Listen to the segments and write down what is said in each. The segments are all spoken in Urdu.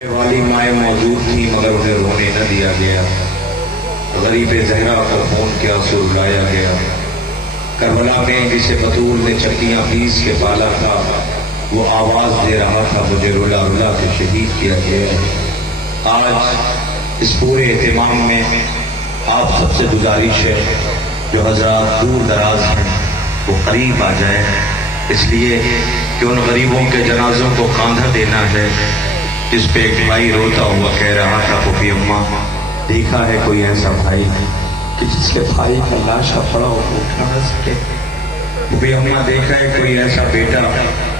والی مائیں موجود تھی مگر انہیں رونے نہ دیا گیا۔ غریب زہرا کو خون کے آنسو رلایا گیا۔ کربلا میں جسے بطول نے چکیاں پیس کے پالا تھا، وہ آواز دے رہا تھا مجھے رلا رلا کے شہید کیا گیا۔ آج اس پورے اہتمام میں آپ سب سے گزارش ہے جو حضرات دور دراز ہیں وہ قریب آ جائیں، اس لیے کہ ان غریبوں کے جنازوں کو کاندھا دینا ہے۔ جس پہ ایک بھائی روتا ہوا کہہ رہا تھا پھوپھی اماں دیکھا ہے کوئی ایسا بھائی کہ جس کے بھائی کا لاشا پڑا ہو اٹھا نہ سکے؟ پھوپھی اماں دیکھا ہے کوئی ایسا بیٹا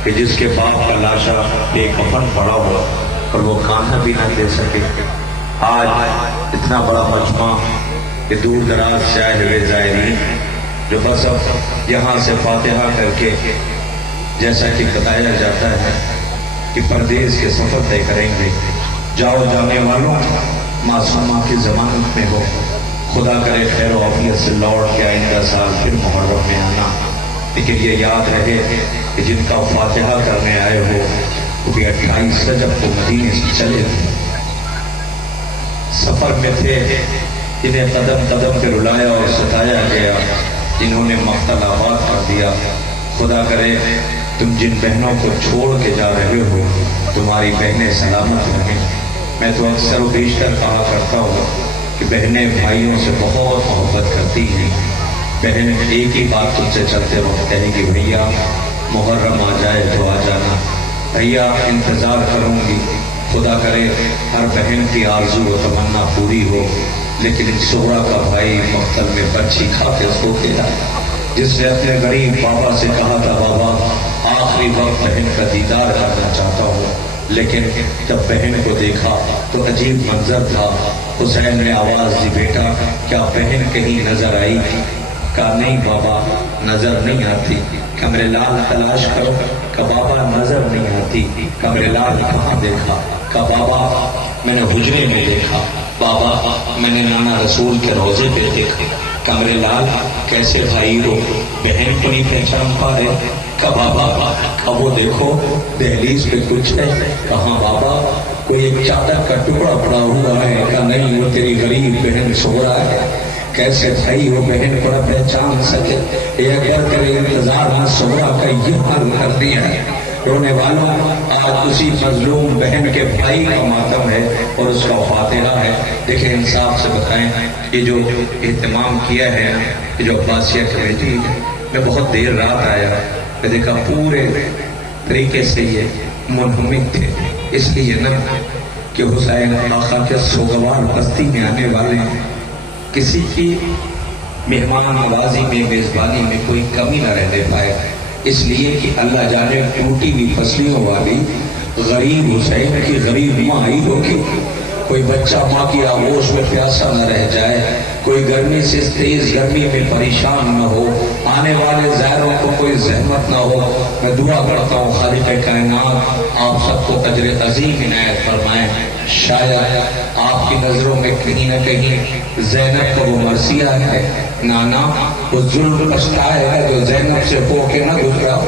کہ جس کے باپ کا لاشا بے کفن پڑا ہو اور وہ کاندھا بھی نہ دے سکے؟ آج اتنا بڑا مجمع کہ دور دراز سے آئے ہوئے زائرین جو بس اب یہاں سے فاتحہ کر کے جیسا کہ بتایا جاتا ہے کہ پردیس کے سفر طے کریں گے، جاؤ جانے والوں معصومہ کی ضمانت میں ہو، خدا کرے خیر و عافیت سے لوٹ کے آئندہ سال پھر محرم میں آنا، لیکن یہ یاد رہے کہ جن کا فاتحہ کرنے آئے ہو وہ بھی 28 رجب کو مدینے سے چلے سفر میں تھے، جنہیں قدم قدم پہ رلایا اور ستایا گیا، جنہوں نے مقتل آباد کر دیا۔ خدا کرے تم جن بہنوں کو چھوڑ کے جا رہے ہو تمہاری بہنیں سلامت رہیں۔ میں تو اکثر و بیشتر کہا کرتا ہوں کہ بہنیں بھائیوں سے بہت محبت کرتی ہیں۔ بہن ایک ہی بات تم سے چلتے وقت کہے گی بھیا محرم آ جائے تو آ جانا، بھیا انتظار کروں گی۔ خدا کرے ہر بہن کی آرزو و تمنا پوری ہو، لیکن سہرا کا بھائی مقتل میں بچی کھا کے سو گیا، جس نے اپنے غریب بابا سے کہا تھا بابا آخری وقت بہن کا دیدار کرنا چاہتا ہوں، لیکن جب بہن کو دیکھا تو عجیب منظر تھا۔ حسین نے آواز دی بیٹا کیا بہن کہیں نظر آئی؟ کہا نہیں بابا نظر نہیں آتی۔ کہا میرے لال تلاش کرو۔ کہا بابا نظر نہیں آتی۔ کہا میرے لال کہاں دیکھا؟ کہا بابا میں نے حجرے میں دیکھا، بابا میں نے نانا رسول کے روضے پہ دیکھا۔ کہا میرے لال کیسے بھائی ہو، بہن کو نہیں پہچان پا رہے؟ کہا بابا اب وہ دیکھو دہلیز پہ کچھ ہے۔ کہاں بابا کوئی ایک چادر کا ٹکڑا پڑا ہوا ہے۔ کہا نہیں وہ تیری غریب بہن سہرا ہے۔ کیسے بھائی وہ بہن کو نہ پہچان سکے؟ ایک بار تیرے انتظار میں سہرا کا یہ حال کر دیا ہے۔ رونے والوں آج اسی مظلوم بہن کے بھائی کا ماتم ہے اور اس کا فاتحہ ہے۔ دیکھیں انصاف سے بتائیں یہ جو اہتمام کیا ہے یہ جو عباسیہ کمیٹی ہے، میں بہت دیر رات آیا، میں دیکھا پورے طریقے سے یہ منہمک تھے، اس لیے نہ کہ حسین آقا کے سوگوار بستی میں آنے والے ہیں، کسی کی مہمان نوازی میں میزبانی میں کوئی کمی نہ رہنے پائے، اس لیے کہ اللہ جانے ٹوٹی ہوئی پسلیوں والی غریب حسین کی غریب ماں آئی ہوگی، کوئی بچہ ماں کی آغوش میں پیاسا نہ رہ جائے، کوئی گرمی سے تیز گرمی میں پریشان نہ ہو، آنے والے زائروں کو کوئی زحمت نہ ہو۔ میں دعا کرتا ہوں خالق کائنات آپ سب کو اجر عظیم عنایت فرمائیں۔ شاید آپ کی نظروں میں کہیں نہ کہیں زینب کو وہ مرثیہ ہے، نانا وہ ظلم پچھتایا ہے جو زینب سے ہو کے نہ گزرا،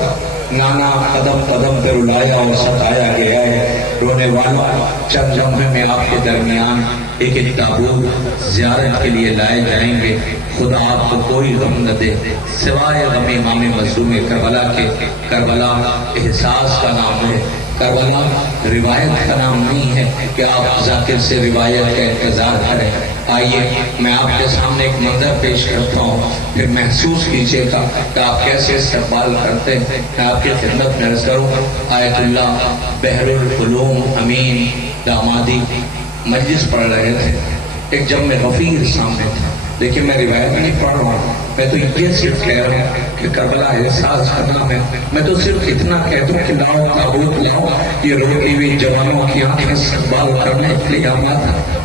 نانا قدم قدم پہ رلایا اور ستایا گیا ہے۔ رونے والوں چند لمحے میں آپ کے درمیان ایک ایک تابوت زیارت کے لیے لائے جائیں گے۔ خدا آپ کو کوئی غم نہ دے سوائے غم امام مظلوم کربلا کے۔ کربلا احساس کا نام ہے، کربلا روایت کا نام نہیں ہے کہ آپ ذاکر سے روایت کا انتظار کریں۔ آئیے میں آپ کے سامنے ایک منظر پیش کرتا ہوں، پھر محسوس کیجیے گا کہ آپ کیسے استقبال کرتے ہیں۔ میں آپ کی خدمت میں عرض کروں آیت اللہ بحر العلوم امین دامادی مجلس پڑھ رہے تھے، ایک جم غفیر سامنے تھا، لیکن میں روایت نہیں پڑھ رہا ہوں، میں تو یہ صرف کہہ رہا ہوں کہ کربلا احساس کرنا ہے۔ میں تو صرف اتنا کہہ دوں کہ لاؤ تابوت لاؤ، یہ روتی ہوئی جوانوں کی آنکھیں استقبال کرنے کے لیے آمادا ہے۔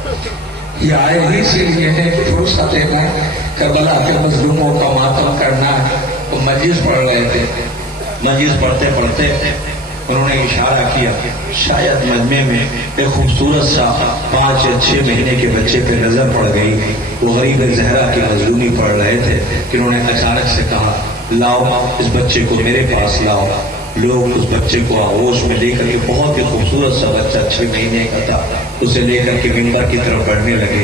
یہ آئے ہی اس لیے ہے کہ بھروسہ دینا ہے، کربلا کے مظلوموں کا ماتم کرنا ہے۔ وہ مجلس پڑھ رہے تھے، مجلس پڑھتے پڑھتے انہوں نے اشارہ کیا، شاید مجمع میں ایک خوبصورت سا 5 یا 6 مہینے کے بچے پہ نظر پڑ گئی۔ وہ غریب زہرا کی مظلومی پڑھ رہے تھے کہ انہوں نے اچانک سے کہا لاؤ اس بچے کو میرے پاس لاؤ۔ لوگ اس بچے کو آغوش میں لے کر کے، بہت ہی خوبصورت سا بچہ 6 مہینے کا تھا، اسے لے کر کے ممبر کی طرف بڑھنے لگے.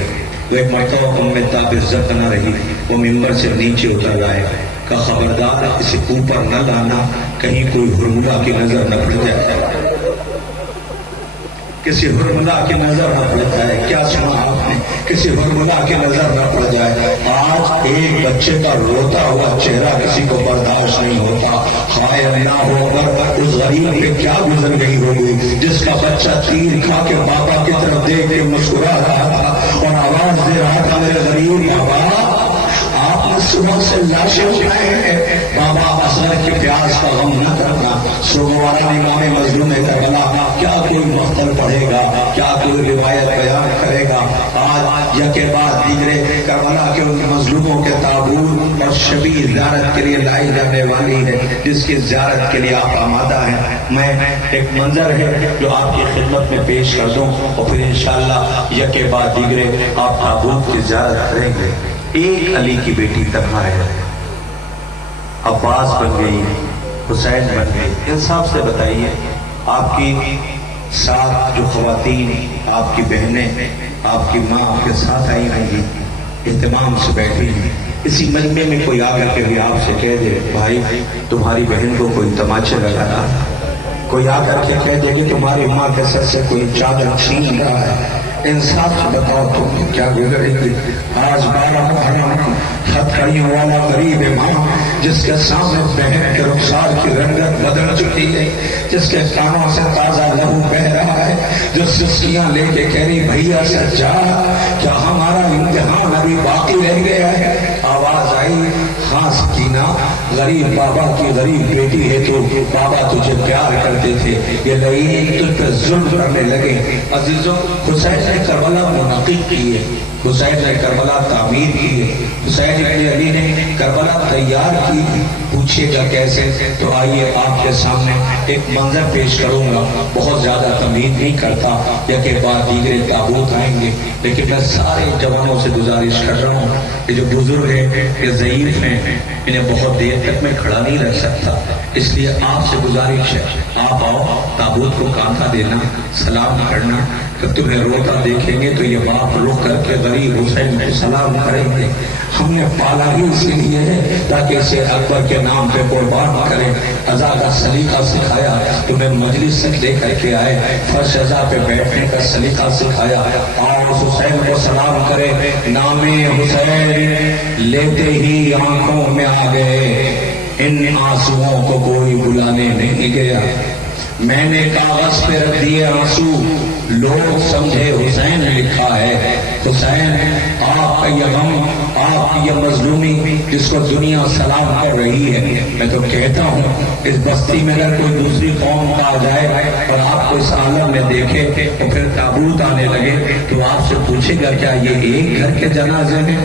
تو ایک مرتبہ تاب عزت نہ رہی، وہ ممبر سے نیچے اتر آئے. کہا خبردار اسے اوپر نہ لانا، کہیں کوئی حرملہ کی نظر نہ پڑ جائے، کسی حرملہ کی نظر نہ پڑ جائے. کیا سنا آپ نے؟ کسی حرملہ کی نظر نہ پڑ جائے. آج ایک بچے کا روتا ہوا چہرہ کسی کو برداشت نہیں ہوتا. ہائے اللہ ہو کر اس غریب پہ کیا گزر گئی ہوگی جس کا بچہ تیر کھا کے بابا کی طرف دیکھ کے مسکرا رہا تھا اور آواز دے رہا تھا میرے غریب بابا آپ نے صبح سے لاشیں اٹھائے ہیں، بابا اصغر کے پیاس کا غم نہ کرنا. سوگوارا امام مظلوم کربلا، کیا کوئی مقتل پڑھے گا، کیا کوئی روایت بیان کرے گا؟ آج یکے بعد دیگرے کربلا کے ان مظلوموں کے تابوت اور شبیہ زیارت کے لیے لائی جانے والی ہے، جس کی زیارت کے لیے آپ آمادہ ہیں. میں ایک منظر ہے جو آپ کی خدمت میں پیش کر دوں اور پھر انشاءاللہ یکے بعد دیگرے آپ تابوت کی زیارت کریں گے. ایک علی کی بیٹی تنہا ہے، عباس بن گئی، حسین بن گئی. انصاف سے بتائیے، آپ کی ساتھ جو خواتین، آپ کی بہنیں، آپ کی ماں آپ کے ساتھ آئی ہیں، اہتمام سے بیٹھی ہیں. اسی مجمع میں کوئی آ کر کے بھی آپ سے کہہ دے بھائی تمہاری بہن کو کوئی تماچے لگانا، کوئی آ کر کے کہہ دے کہ تمہاری ماں کے سر سے کوئی چادر چھین رہا ہے، انصاف سے بتاؤ تم کیا گزرے گی؟ آج 12 محرم ہتھکڑیوں والا غریب ماں جس کے سامنے بہن کے رخسار کی رنگت بدل چکی ہے، جس کے کانوں سے تازہ لہو بہ رہا ہے، جو سسکیاں لے کے کہہ رہی بھیا سجاد کیا ہمارا امتحان ابھی باقی رہ گیا ہے؟ آواز آئی ہاں سکینہ، غریب بابا کی غریب بیٹی ہے تو بابا تجھے پیار کرتے تھے، یہ لئیم تجھ پہ ظلم کرنے لگے. عزیزوں، حسین نے کربلا منعقد کی ہے، حسین نے کربلا تعمیر کی ہے، حسین ابن علی نے کربلا تیار کی. پوچھے گا کیسے؟ تو آئیے آپ کے سامنے ایک منظر پیش کروں گا. بہت زیادہ تمہید نہیں کرتا، یا کہ بعد دیگرے تابوت آئیں گے، لیکن میں سارے جوانوں سے گزارش کر رہا ہوں کہ جو بزرگ ہیں، یہ ضعیف ہیں، انہیں بہت دیر تک میں کھڑا نہیں رکھ سکتا، اس لیے آپ سے گزارش ہے آپ آؤ، تابوت کو کانٹا دینا، سلام کرنا. جب تمہیں روتا دیکھیں گے تو یہ باپ رک کر کے غریب حسین کو سلام کریں گے. ہم نے پالا ہی اسی لیے ہے تاکہ اسے اکبر کے نام پہ قربان کریں. ازا کا سلیقہ سکھایا، تمہیں مجلس سے لے کر کے آئے، فرش ازا پہ بیٹھنے کا سلیقہ سکھایا. اور حسین کو سلام کرے، نام حسین لیتے ہی آنکھوں میں آ گئے، ان آنسوؤں کو کوئی بلانے نہیں گیا. میں نے کاغذ پہ رکھ دیے آنسو، لوگ سمجھے حسین لکھا ہے. حسین آپ کا یہ غم، آپ کی یہ مظلومی جس کو دنیا سلام کر رہی ہے، میں تو کہتا ہوں اس بستی میں اگر کوئی دوسری قوم کا آ جائے اور آپ کو اس عالم میں دیکھے تو پھر تابوت آنے لگے تو آپ سے پوچھے گا کیا یہ ایک گھر کے جنازے میں؟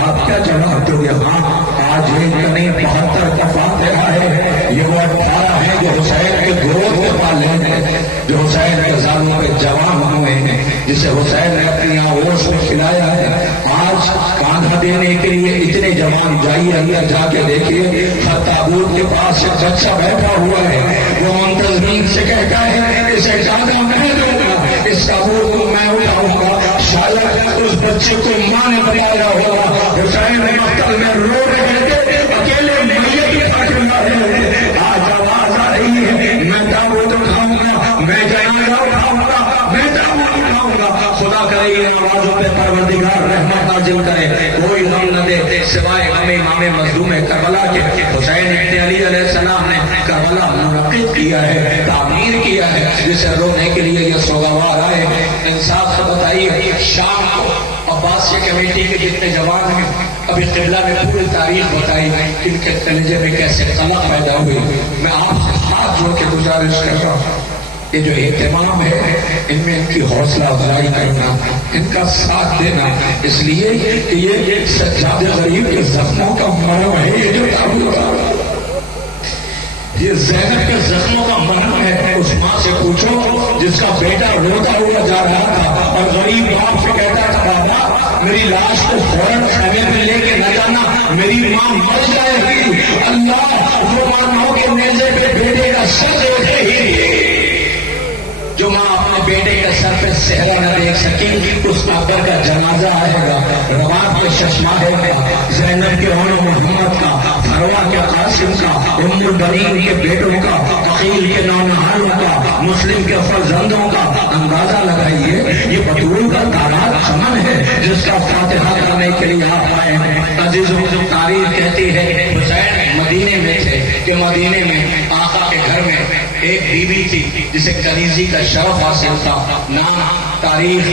آپ کیا جواب دو گے؟ ہاں آج ایک نہیں 72 کا فاتحہ ہے، یہ وہ 18 ہے جو حسین کے گروہ کے پالے ہیں، جو حسین کے زانوں پہ جوان ہوئے ہیں، جسے حسین نے اپنی آغوش میں کھلایا ہے. آج کاندھا دینے کے لیے اتنے جوان جائیے جا کے دیکھیے، تابوت کے پاس ایک بچہ بیٹھا ہوا ہے، وہ منتظمین سے کہتا ہے اسے زیادہ میں دوں گا، اس تابوت کو میں اٹھاؤں گا. شاید اس بچے کو ماں نے بتایا ہوگا حسین نے مقتل میں رو رہے تھے، اکیلے میت اٹھا کے لا رہے تھے. آج آواز آ رہی ہے میں تابوت اٹھاؤں گا، میں جنازہ اٹھاؤں گا، میں تابوت اٹھاؤں گا. خدا کرے یہ آوازوں پہ پروردگار رحمت نازل کرے، کوئی غم نہ دے سوائے ہمیں امام مظلوم کربلا کے. حسین ابن علی علیہ السلام نے کربلا منعقد کیا ہے، تعمیر کیا ہے، جسے رونے کے لیے یہ سوگوار آئے ہیں. انصاف سے بتائیے، شام کو عباسیہ کمیٹی کے جتنے جوان ہیں، ابھی قبلہ نے پوری تاریخ بتائی ان کے کلیجے میں کیسے قلق پیدا ہوئی. میں آپ سے ہاتھ جوڑ کے گزارش کر رہا ہوں، یہ جو اہتمام ہے ان میں ان کی حوصلہ افزائی کرنا، ان کا ساتھ دینا، اس لیے کہ یہ سجاد غریب کے زخموں کا مرہم ہے. یہ جو تابوت یہ زینب کے زخموں کا مرہم ہے. اس ماں سے پوچھو جس کا بیٹا روتا ہوا جا رہا تھا اور غریب باپ سے کہتا تھا بابا میری لاش کو فوراً خیمے میں لے کے نہ جانا، میری ماں مر جائے گی. اللہ وہ ماں کے نیزے پہ بیٹے کا کا سر اٹھے ہی جو ماں اپنے بیٹے کے سر پہ صحرا نہ دیکھ سکی اس مادر کا جنازہ آئے گا، رواب کے ششماہے کا، زینب کے اول محمد کا، فروہ کے قاسم کا، ام البنین کے بیٹوں کا، عقیل کے نونہالوں کا، مسلم کے فرزندوں کا اندازہ لگائیے یہ بطول کا تالاب چمن ہے جس کا فاتحہ کرنے کے لیے آپ آئے ہیں۔ عزیزوں تاریخ کہتی ہے حسین مدینے میں تھے کہ مدینے میں آقا کے گھر میں ایک بی بی تھی جسے کنیزی کا شرف حاصل تھا۔ نام تاریخ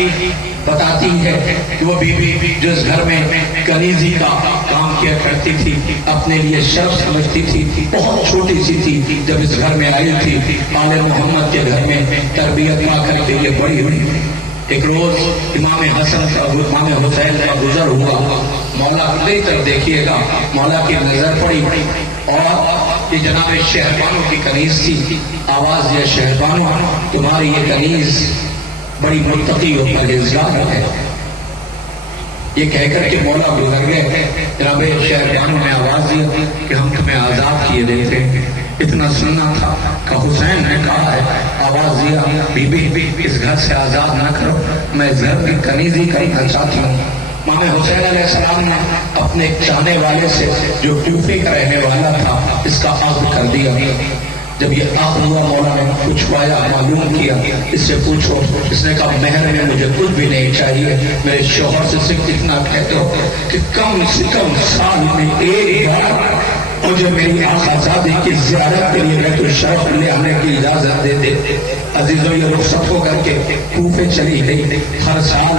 بتاتی ہے کہ وہ بی بی جو اس گھر میں کنیزی کا کام کیا کرتی تھی اپنے لیے شرف سمجھتی تھی، بہت چھوٹی سی تھی جب اس گھر میں آئی تھی، آل محمد کے گھر میں تربیت پا کر کے یہ بڑی ہوئی۔ ایک روز امام حسن کا امام حسین کا گزر ہوا، مولا کی طرف دیکھیے گا، مولا کی نظر پڑی اور یہ جناب شہربانو کی کنیز تھی، آواز یہ شہربانو تمہاری یہ کنیز بڑی متقی و پرہیزگار ہے۔ یہ کہہ کر کے مولا گزر گئے، جناب شہربانو نے آواز دی کہ ہم تمہیں آزاد کیے دیتے۔ اتنا سننا تھا کہ حسین نے کہا ہے، آواز دیا بی بی اس گھر سے آزاد نہ کرو، میں اس گھر کی کنیزی کرنا چاہتی ہوں۔ امام حسین علیہ السلام نے اپنے چاہنے والے سے جو کوفے کا رہنے والا تھا اس کا عقد کر دیا۔ جب یہ عقد ہوا مولا نے پوچھوایا، معلوم کیا، اس سے پوچھو۔ اس نے کہا مہر میں مجھے کچھ بھی نہیں چاہیے، میرے شوہر سے صرف اتنا کہتے ہو کہ کم سے کم سال میں ایک بار مجھے میری آقازادی کی زیارت کے لیے میں تو شرف لے آنے کی اجازت دے دے۔ عزیزوں یہ رخصت ہو کر کے کوفے چلی گئی، ہر سال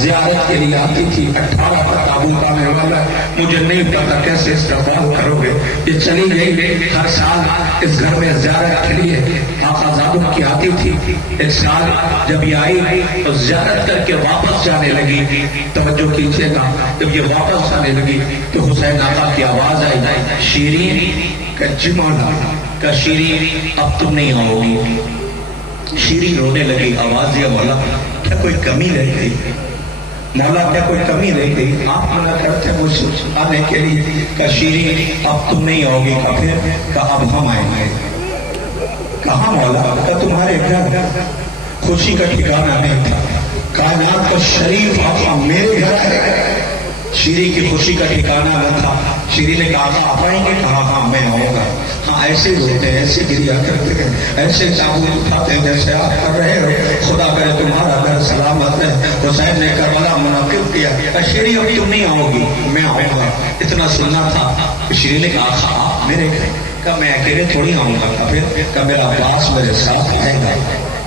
زیارت کے لیے آتی تھی۔ 18 کا تابوت آنے والا، مجھے نہیں پتا کیسے استقبال کرو گے۔ یہ چلی گئی، ہر سال اس گھر میں زیارت کے لیے آقازادوں کی آتی تھی۔ ایک سال جب یہ آئی تو زیارت کر کے واپس جانے لگی۔ توجہ کیجیے گا، جب یہ واپس جانے لگی تو حسین آقا کی آواز آئی، شیرین کا جمعہ کا شیرین اب تم نہیں آؤ گی۔ شیرین رونے لگی، آواز دیا مولا کیا کوئی کمی رہ گئی؟ مولا کیا کوئی کمی رہ گئی؟ آپ منع کرتے مجھ آنے کے لیے کہ شیرین اب تم نہیں آؤ گی۔ کہ پھر کہ اب ہم آئیں گے۔ کہاں مولا؟ کہ تمہارے گھر خوشی کا ٹھکانہ نہیں تھا، کائنات کا شریف آقا میرے گھر ہے، شیری کی خوشی کا ٹھکانہ نہ تھا۔ شیری نے کہا آپ آئیں گے؟ کہا ہاں میں آؤں گا۔ ہاں ایسے روتے ہیں، ایسے گریا کرتے ہیں، ایسے تابوت اٹھاتے ہیں جیسے آپ کر رہے ہو، خدا کرے تمہارا گھر سلامت ہے۔ حسین نے کربلا منعقد کیا، شیری اب تم نہیں آؤ گی، میں آؤں گا۔ اتنا سننا تھا کہ شیری نے کہا آپ میرے گھر کا میں اکیلے تھوڑی آؤں گا، پھر کہ میرا عباس میرے ساتھ آئے گا۔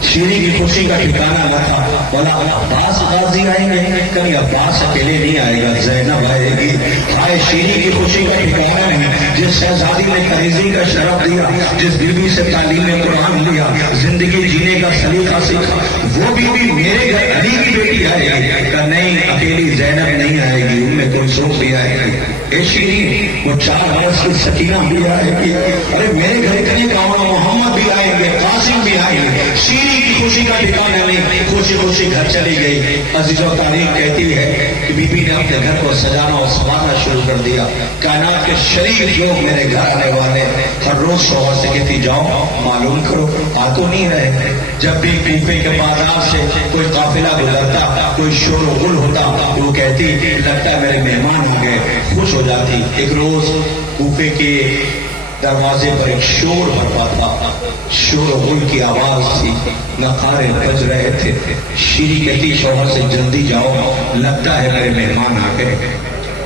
شیری کی خوشی کا ٹھکانہ نہ تھا، بولا عباس غازی آئیں گے، کبھی عباس اکیلے نہیں آئے گا، زینب آئے گی۔ آئے شیری کی خوشی کا ٹھکانہ نہیں، جس شہزادی نے کنیزی کا شرف دیا، جس بیوی سے تعلیم قرآن لیا، زندگی جینے کا سلیقہ سیکھا، وہ بیوی میرے گھر علی کی بیٹی آئے گی۔ کہ نہیں اکیلی زینب نہیں آئے گی، ام کلثوم بھی آئے گی۔ اے شیری وہ 4 برس کی سکینہ بھی آئے گی، ارے میرے گھر اتنے کام محمد بھی آئیں گے، قاسم بھی آئیں گے۔ شیری کی خوشی کا ٹھکانہ نہیں، خوشی خوشی گھر چلی گئی۔ عزیزوں تاریخ کہتی ہے کہ بی بی نے اپنے گھر کو سجانا اور سنوارنا شروع کر دیا۔ کائنات کے شریف لوگ میرے گھر آنے والے ہر روز شوہر سے کہتی جاؤ معلوم کرو آ تو نہیں رہے۔ جب بھی کوفے کے بازار سے کوئی قافلہ گزرتا، کوئی شور و غل ہوتا، وہ کہتی لگتا ہے میرے مہمان ہو گئے، خوش ہو جاتی۔ ایک روز کوفے کے دروازے پر ایک شور برپا تھا، شور و غل کی آواز تھی، نقارے بج رہے تھے۔ شیری کہتی شوہر سے جلدی جاؤ، لگتا ہے میرے مہمان آ گئے۔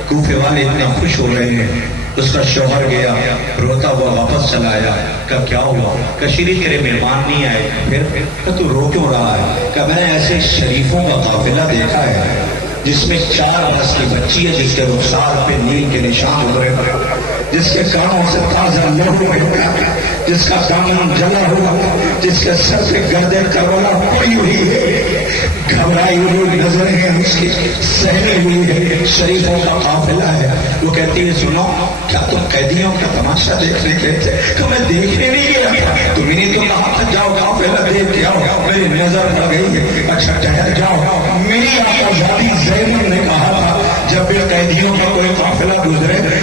کوفے والے اتنا خوش ہو رہے ہیں۔ اس کا شوہر گیا، روتا ہوا واپس چلا آیا۔ کہ کیا ہوا؟ کہ شیری تیرے مہمان نہیں آئے۔ پھر کہ تو رو کیوں رہا ہے؟ کہ میں نے ایسے شریفوں کا قافلہ دیکھا ہے جس میں 4 برس کی بچی ہے، جس کے رخسار پہ نیل کے نشان ابھرے ہوئے، جس کے کانوں سے تازہ لہو بہتا ہے، جس کا دامن جلا ہوا، جس کے سر پہ گردن کربلا پڑی ہوئی ہے، گھبرائی ہوئی نظریں ہیں اس کی سہمی ہوئی ہے، شریفوں کا قافلہ ہے۔ وہ کہتی ہے سنو کیا تم قیدیوں کا تماشا دیکھنے گئے تھے؟ کہ میں دیکھنے نہیں گیا تھا، تمہیں نے تو کہا تھا جاؤ قافلہ دیکھ کے آؤ، میری نظر پڑ گئی ہے۔ اچھا ٹھہر جاؤ، میری آقازادی زینب نے کہا تھا جب بھی قیدیوں کا کوئی قافلہ گزرے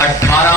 18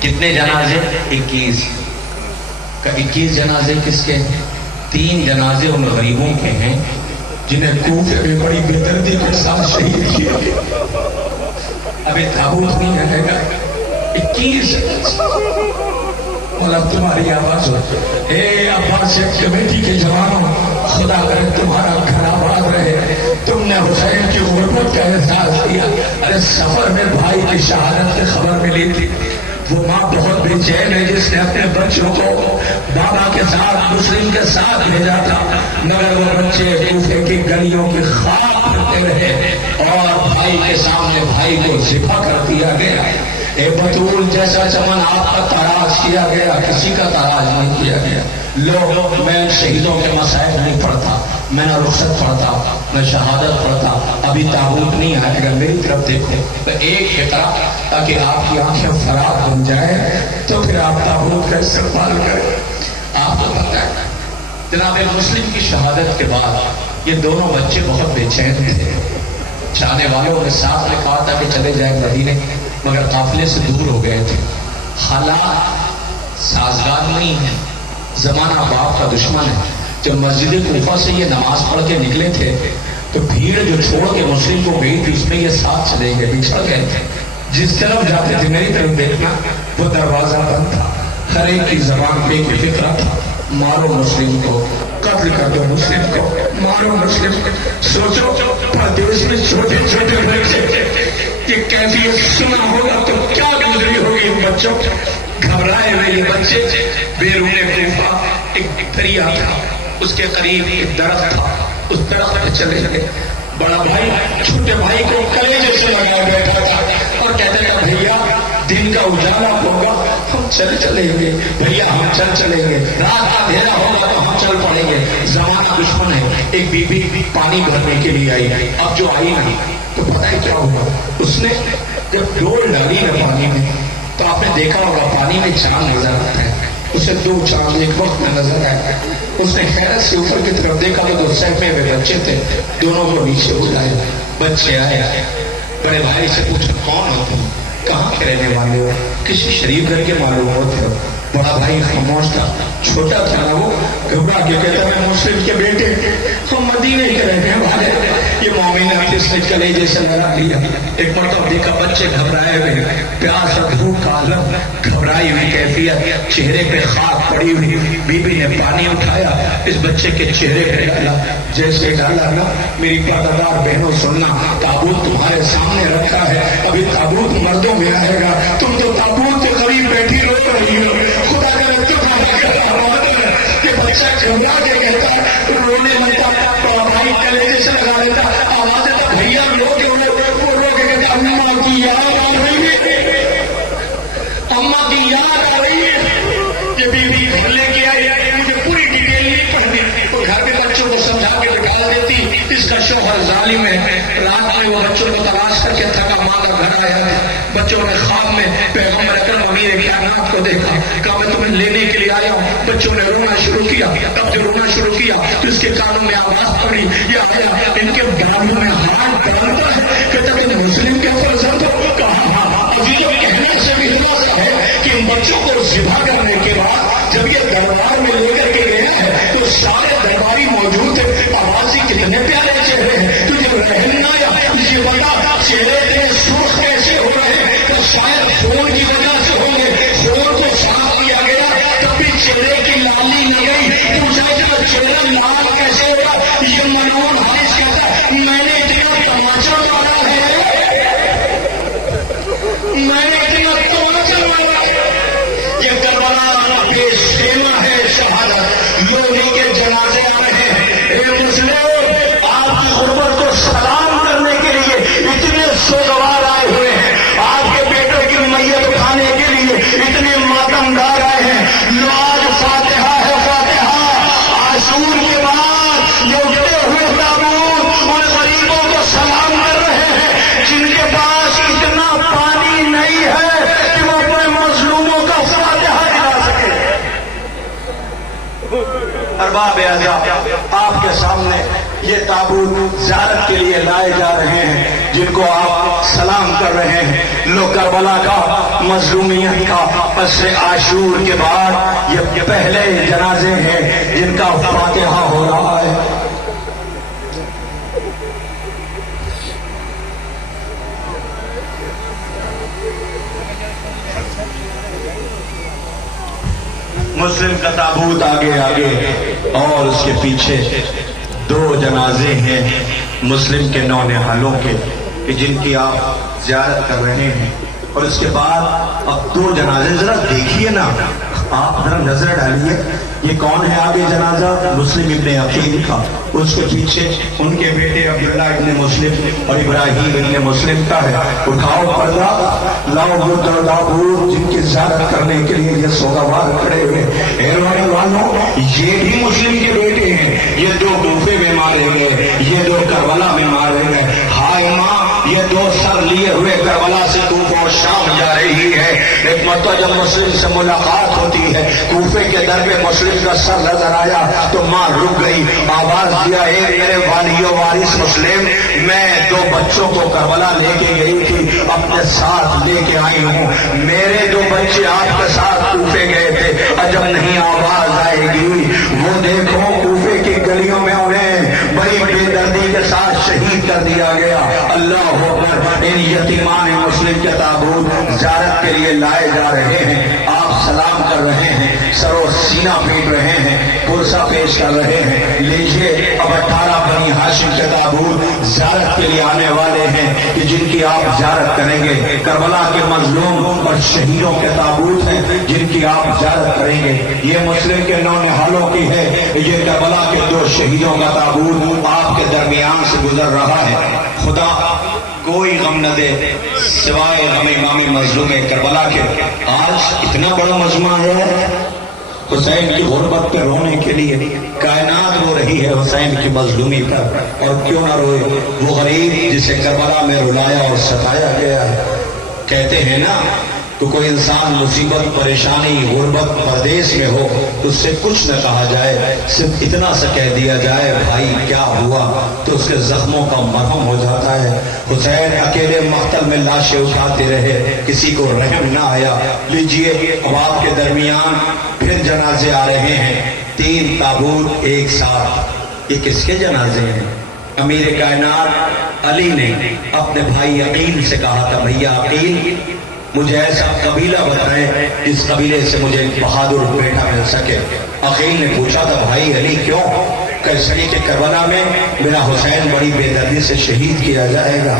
کتنے جنازے؟ 21 کا 21 جنازے کس کے؟ 3 جنازے ان غریبوں کے ہیں جنہیں کوفے میں بڑی بے دردی کے ساتھ شہید کیا گیا. ابھی تابوت نہیں رہے گا. 21 اور اب تمہاری آواز ہو، اے عباس کمیٹی کے جوانوں، خدا کرے تمہارا گھر آباد رہے. تم نے حسین کی غربت کا احساس کیا. ارے سفر میں بھائی کی شہادت کی خبر ملی تھی. وہ ماں بہت بے چین ہے جس نے اپنے بچوں کو بابا کے ساتھ مسلم کے ساتھ بھیجا تھا، مگر وہ بچے کوفے کی گلیوں کی خاک کرتے رہے اور بھائی کے سامنے بھائی کو ذبح کر دیا گیا. اے بطول جیسا چمن آپ کا تاراج کیا گیا، کسی کا تاراج نہیں کیا گیا. لوگ میں شہیدوں کے مسائل نہیں پڑھتا، میں نہ رخصت پڑھتا، میں شہادت پڑھتا. ابھی تابوت نہیں آئے گا، میری طرف دیکھو تو ایک فقرہ تاکہ آپ کی آنکھیں فرات بن جائے تو پھر آپ تابوت کا استقبال کریں. آپ کو پتہ ہے جناب مسلم کی شہادت کے بعد یہ دونوں بچے بہت بے چین تھے. چاہنے والوں نے ساتھ میں کہا تھا کہ چلے جائیں مدینے، مگر قافلے سے دور ہو گئے تھے. حالات سازگار نہیں ہیں، زمانہ باپ کا دشمن ہے. جب مسجد کوفہ سے یہ نماز پڑھ کے نکلے تھے تو بھیڑ جو چھوڑ کے مسلم کو گئی تھی اس میں یہ ساتھ چلے گئے، بچھڑ گئے تھے. جس طرف جاتے تھے میری طرف دیکھنا، وہ دروازہ بند تھا. ہر ایک کی زبان پہ ایک فکرہ تھا، مارو مسلم کو، قتل کر دو مسلم کو، مارو مسلم کو. سوچو پردیش میں چھوٹے چھوٹے بچے یہ کیفیت سنا ہوگا تو کیا گزری ہوگی ان بچوں. گھبرائے ہوئے یہ بچے بیرون کوفہ ایک دریا تھا، اس کے قریب ایک درخت تھا، اس درخت پہ چلے گئے. بڑا بھائی چھوٹے بھائی کو کلیجے سے لگا بیٹھا تھا اور کہتے ہیں بھیا دن کا اجالا ہوگا ہم چلیں گے، بھیا ہم چلیں گے، رات کا اندھیرا ہوگا تو ہم چل پڑیں گے. زمانہ دشمن ہے. ایک بی بی پانی بھرنے کے لیے آئی، اب جو آئی نہیں تو پتہ ہے کیا ہوا. اس نے جب ڈول ڈالی نا پانی میں تو آپ نے دیکھا ہوگا پانی میں چاند نظر آتا ہے. اسے 2 چاند ایک وقت میں نظر آیا. اس نے حیرت سے اوپر کی طرف دیکھا تو 2 سہمے ہوئے بچے تھے، دونوں کو نیچے بلائے. بچے آئے، بڑے بھائی سے پوچھا کون ہو تم، کہاں کے رہنے والے ہو، کسی شریف گھر کے معلوم ہوتے ہو. بڑا بھائی خاموش تھا، چھوٹا تھا نا، وہ گھبرا کے کہتا ہے مسلم کے بیٹے ہم مدینے کے رہنے والے. یہ مومن نے اس نے کلیجے سے لگا لیا. ایک مرتبہ دیکھا بچے گھبرائے ہوئے، پیاس اور بھوک کا عالم، گھبرائی ہوئی کیفیت، چہرے پہ خاک پڑی ہوئی. بی بی نے پانی اٹھایا، اس بچے کے چہرے پہ ڈالا. جیسے ڈالا نا، میری پردار بہنوں سننا، تابوت تمہارے سامنے رکھا ہے، ابھی تابوت مردوں میں آئے گا. تم تو تابوت کے قریب بیٹھی رو رہی ہو. خدا کا کہ بچہ گھبرا کے کہتا، رونے لگتا، تو بھائی کلیجے سے لگا لیتا. آواز آتا بھیا رو کے وہ رو کے کہتا اماں کی یاد آ رہی ہے، اماں کی یاد آ رہی ہے. یہ بیوی گھر لے کے آئی، مجھے پوری ڈیٹیل نہیں پڑھنی، تو گھر کے بچوں کو سمجھا کے بٹھا دیتی. اس کا شوہر ظالم ہے. رات میں وہ بچوں کو تلاش کر کے تھکا مالا گھر آیا. بچوں نے خواب میں پیغمبر اکرم امیر کائنات کو دیکھا، کہا میں تمہیں لینے کے لیے آیا ہوں. بچوں نے رونا شروع کیا. تب جو رونا شروع کیا تو اس کے کانوں میں آواز پڑی، یہ آیا ان کے بالوں میں ہاتھ ڈالتا ہے، کہتا تم مسلم کے فرزند ہو. کہا ابھی جب کہنے سے بھی ہوا سا ہے کہ ان بچوں کو ذبح کرنے کے بعد جب یہ دربار میں لے کر کے گیا ہے تو سارے درباری موجود تھے. آواز کتنے پیارے چہرے ہیں، تجھے رحم نہ آیا. یہ بتا چہرے اتنے سرخ کیسے ہو رہے ہیں؟ تو شاید خون کی وجہ سے ہوں گے. خون کو صاف کیا گیا تب بھی چہرے کی لالی نہ گئی. پوچھا کہ چہرہ لال کیسے ہوگا؟ یہ منور حارث کہتا میں نے اتنا تماچا مارا ہے، میں نے اتنا تماچا مارا ہے. یہ کربلا بے شیما ہے شہادت. لوگوں کے جنازے آ رہے ہیں. اے مسلم آپ کی غربت کو سلام کرنے کے لیے اتنے سوگوار آئے ہوئے ہیں، آپ کے بیٹے کی میت اٹھانے کے لیے اتنے ماتمدار آئے ہیں. لو آج فاتحہ ہے فاتحہ. عاشور کے بعد لوٹتے ہوئے تابوت ان غریبوں کو سلام کر رہے ہیں جن کے پاس اتنا پانی نہیں ہے کہ وہ اپنے مظلوموں کا فاتحہ گا سکے. ارباب اعزاز، آپ کے سامنے یہ تابوت زیارت کے لیے لائے جا رہے ہیں جن کو آپ سلام کر رہے ہیں. لو کربلا کا مظلومیت کا عصر عاشور کے بعد یہ پہلے جنازے ہیں جن کا فاتحہ ہو رہا ہے. مسلم کا تابوت آگے آگے اور اس کے پیچھے 2 جنازے ہیں مسلم کے نونہالوں کے کہ جن کی آپ زیارت کر رہے ہیں. اور اس کے بعد اب 2 جنازے ذرا دیکھیے نا, آپ ذرا نظر ڈالیے. یہ کون ہے آگے جنازہ؟ مسلم ابن عقیل کا. اس کے پیچھے ان کے بیٹے عبداللہ ابن مسلم اور ابراہیم ابن مسلم کا ہے. اٹھاؤ پردہ, لاؤ بدھ اور تابوت جن کی زیارت کرنے کے لیے یہ سوگوار کھڑے ہوئے. ایروان والوں, یہ بھی مسلم کے بیٹے ہیں. یہ 2 کوفے میں مارے گئے, یہ 2 کربلا میں مارے گئے. ہائے ماں, یہ 2 سر لیے ہوئے کربلا سے کوفہ اور شام جا رہی ہے. ایک مرتبہ جب مسلم سے ملاقات ہوتی ہے, کوفے کے در پہ مسلم کا سر نظر آیا تو ماں رک گئی. آواز دیا, اے میرے والی و وارث مسلم, میں 2 بچوں کو کربلا لے کے گئی تھی, اپنے ساتھ لے کے آئی ہوں. میرے 2 بچے آپ کے ساتھ کوفے گئے تھے. عجب نہیں آواز آئے گی. وہ دیکھو کوفے کی گلیوں میں انہیں بڑی بے دردی کے ساتھ شہید کر دیا گیا. اللہ اکبر. ان یتیمان مسلم کے تابوت زیارت کے لیے لائے جا رہے ہیں. آپ سلام کر رہے ہیں, سر و سینہ پیٹ رہے ہیں, پرسہ پیش کر رہے ہیں. لیجئے اب 18 بنی ہاشم کے تابوت زیارت کے لیے آنے والے ہیں کہ جن کی آپ زیارت کریں گے. کربلا کے مظلوم اور شہیدوں کے تابوت ہیں جن کی آپ زیارت کریں گے. یہ مسلم کے نونہالوں کی ہے. یہ کربلا کے 2 شہیدوں کا تابوت آپ کے درمیان سے گزر رہا ہے. خدا کوئی غم نہ دے سوائے غم امام مظلوم کربلا کے. آج اتنا بڑا مجمع ہے حسین کی غربت پہ رونے کے لیے. کائنات رو رہی ہے حسین کی مظلومی پر, اور کیوں نہ روئے وہ غریب جسے کربلا میں رلایا اور ستایا گیا ہے. کہتے ہیں نا تو کوئی انسان مصیبت, پریشانی, غربت, پردیس میں ہو تو اس سے کچھ نہ کہا جائے, صرف اتنا سا کہہ دیا جائے بھائی کیا ہوا, تو اس کے زخموں کا مرہم ہو جاتا ہے. حسین اکیلے مقتل میں لاشیں اٹھاتے رہے, کسی کو رحم نہ آیا. لیجئے اب آپ کے درمیان پھر جنازے آ رہے ہیں. 3 تابوت ایک ساتھ. یہ کس کے جنازے ہیں؟ امیر کائنات علی نے اپنے بھائی عقیل سے کہا تھا, بھیا عقیل مجھے ایسا قبیلہ بتائیں جس قبیلے سے مجھے ایک بہادر بیٹا مل سکے. عقیل نے پوچھا تھا, بھائی علی کیوں؟ کیسری کے کربلا میں میرا حسین بڑی بے دردی سے شہید کیا جائے گا.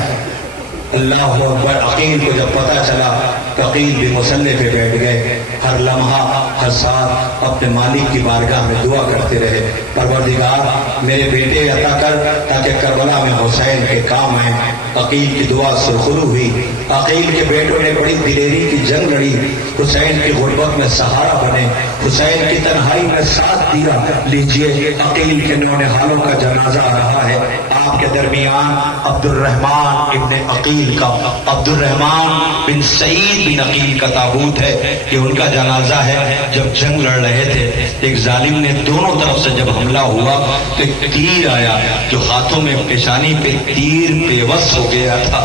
اللہ اکبر. عقیل کو جب پتا چلا تو عقیل بھی مسلح پہ بیٹھ گئے. ہر لمحہ ہر ساتھ اپنے مالک کی بارگاہ میں دعا کرتے رہے, پروردگار میرے بیٹے عطا کر تاکہ کربلا میں حسین کے کام آئیں. عقیل کی دعا سرخرو ہوئی. عقیل کے بیٹوں نے بڑی دلیری کی جنگ لڑی, حسین کی غربت میں سہارا بنے, حسین کی تنہائی میں ساتھ دیا. لیجئے عقیل کے نونہالوں کا جنازہ آ رہا ہے. آپ کے درمیان عبد الرحمن ابن عقیل کا, عبد الرحمن بن سعید بن عقیل کا تابوت ہے. یہ ان کا جنازہ ہے. جب جنگ لڑ رہے تھے ایک ظالم نے دونوں طرف سے جب حملہ ہوا تو ایک تیر آیا جو ہاتھوں میں پیشانی پہ تیر پیوست ہو گیا تھا.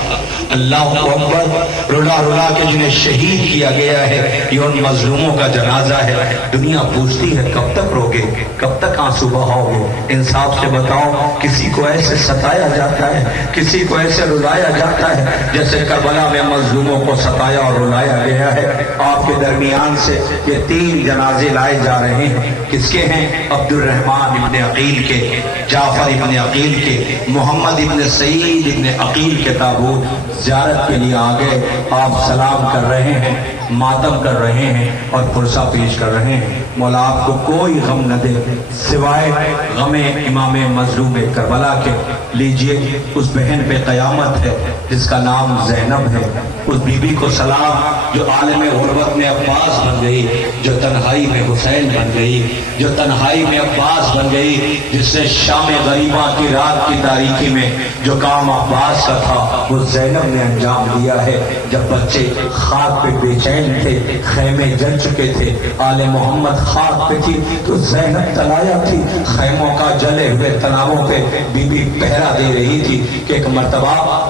اللہ اکبر. رلا رلا کے جنہیں شہید کیا گیا ہے یہ ان مظلوموں کا جنازہ ہے. دنیا پوچھتی ہے کب تک روگے, کب تک آنسو بہاؤ گے؟ انصاف سے بتاؤ, کسی کو ایسے ستایا جاتا ہے, کسی کو ایسے رلایا جاتا ہے جیسے کربلا میں مظلوموں کو ستایا اور رلایا گیا ہے. آپ کے درمیان سے یہ 3 جنازے لائے جا رہے ہیں. کس کے ہیں؟ عبد الرحمن ابن عقیل کے, جعفر ابن عقیل کے, محمد ابن سعید ابن عقیل کے تابوت زیارت کے لیے آ گئے. آپ سلام کر رہے ہیں, ماتم کر رہے ہیں اور پرسہ پیش کر رہے ہیں. مولا آپ کو کوئی غم نہ دے سوائے غم امام مظلوم کربلا کے. لیجئے اس بہن پہ قیامت ہے جس کا نام زینب ہے. اس بی بی کو سلام جو عالم غربت میں عباس بن گئی, جو تنہائی میں حسین بن گئی, جو تنہائی میں عباس بن گئی, جس نے شام غریبہ کی رات کی تاریکی میں جو کام عباس کا تھا وہ زینب نے انجام دیا ہے. جب بچے خاک پہ بے چین تھے, خیمے جل چکے تھے, آل محمد خاک پہ تھی تو زینب تلایا تھی. خیموں کا جلے ہوئے تنابوں پہ بی بی پہرا دے رہی تھی کہ ایک مرتبہ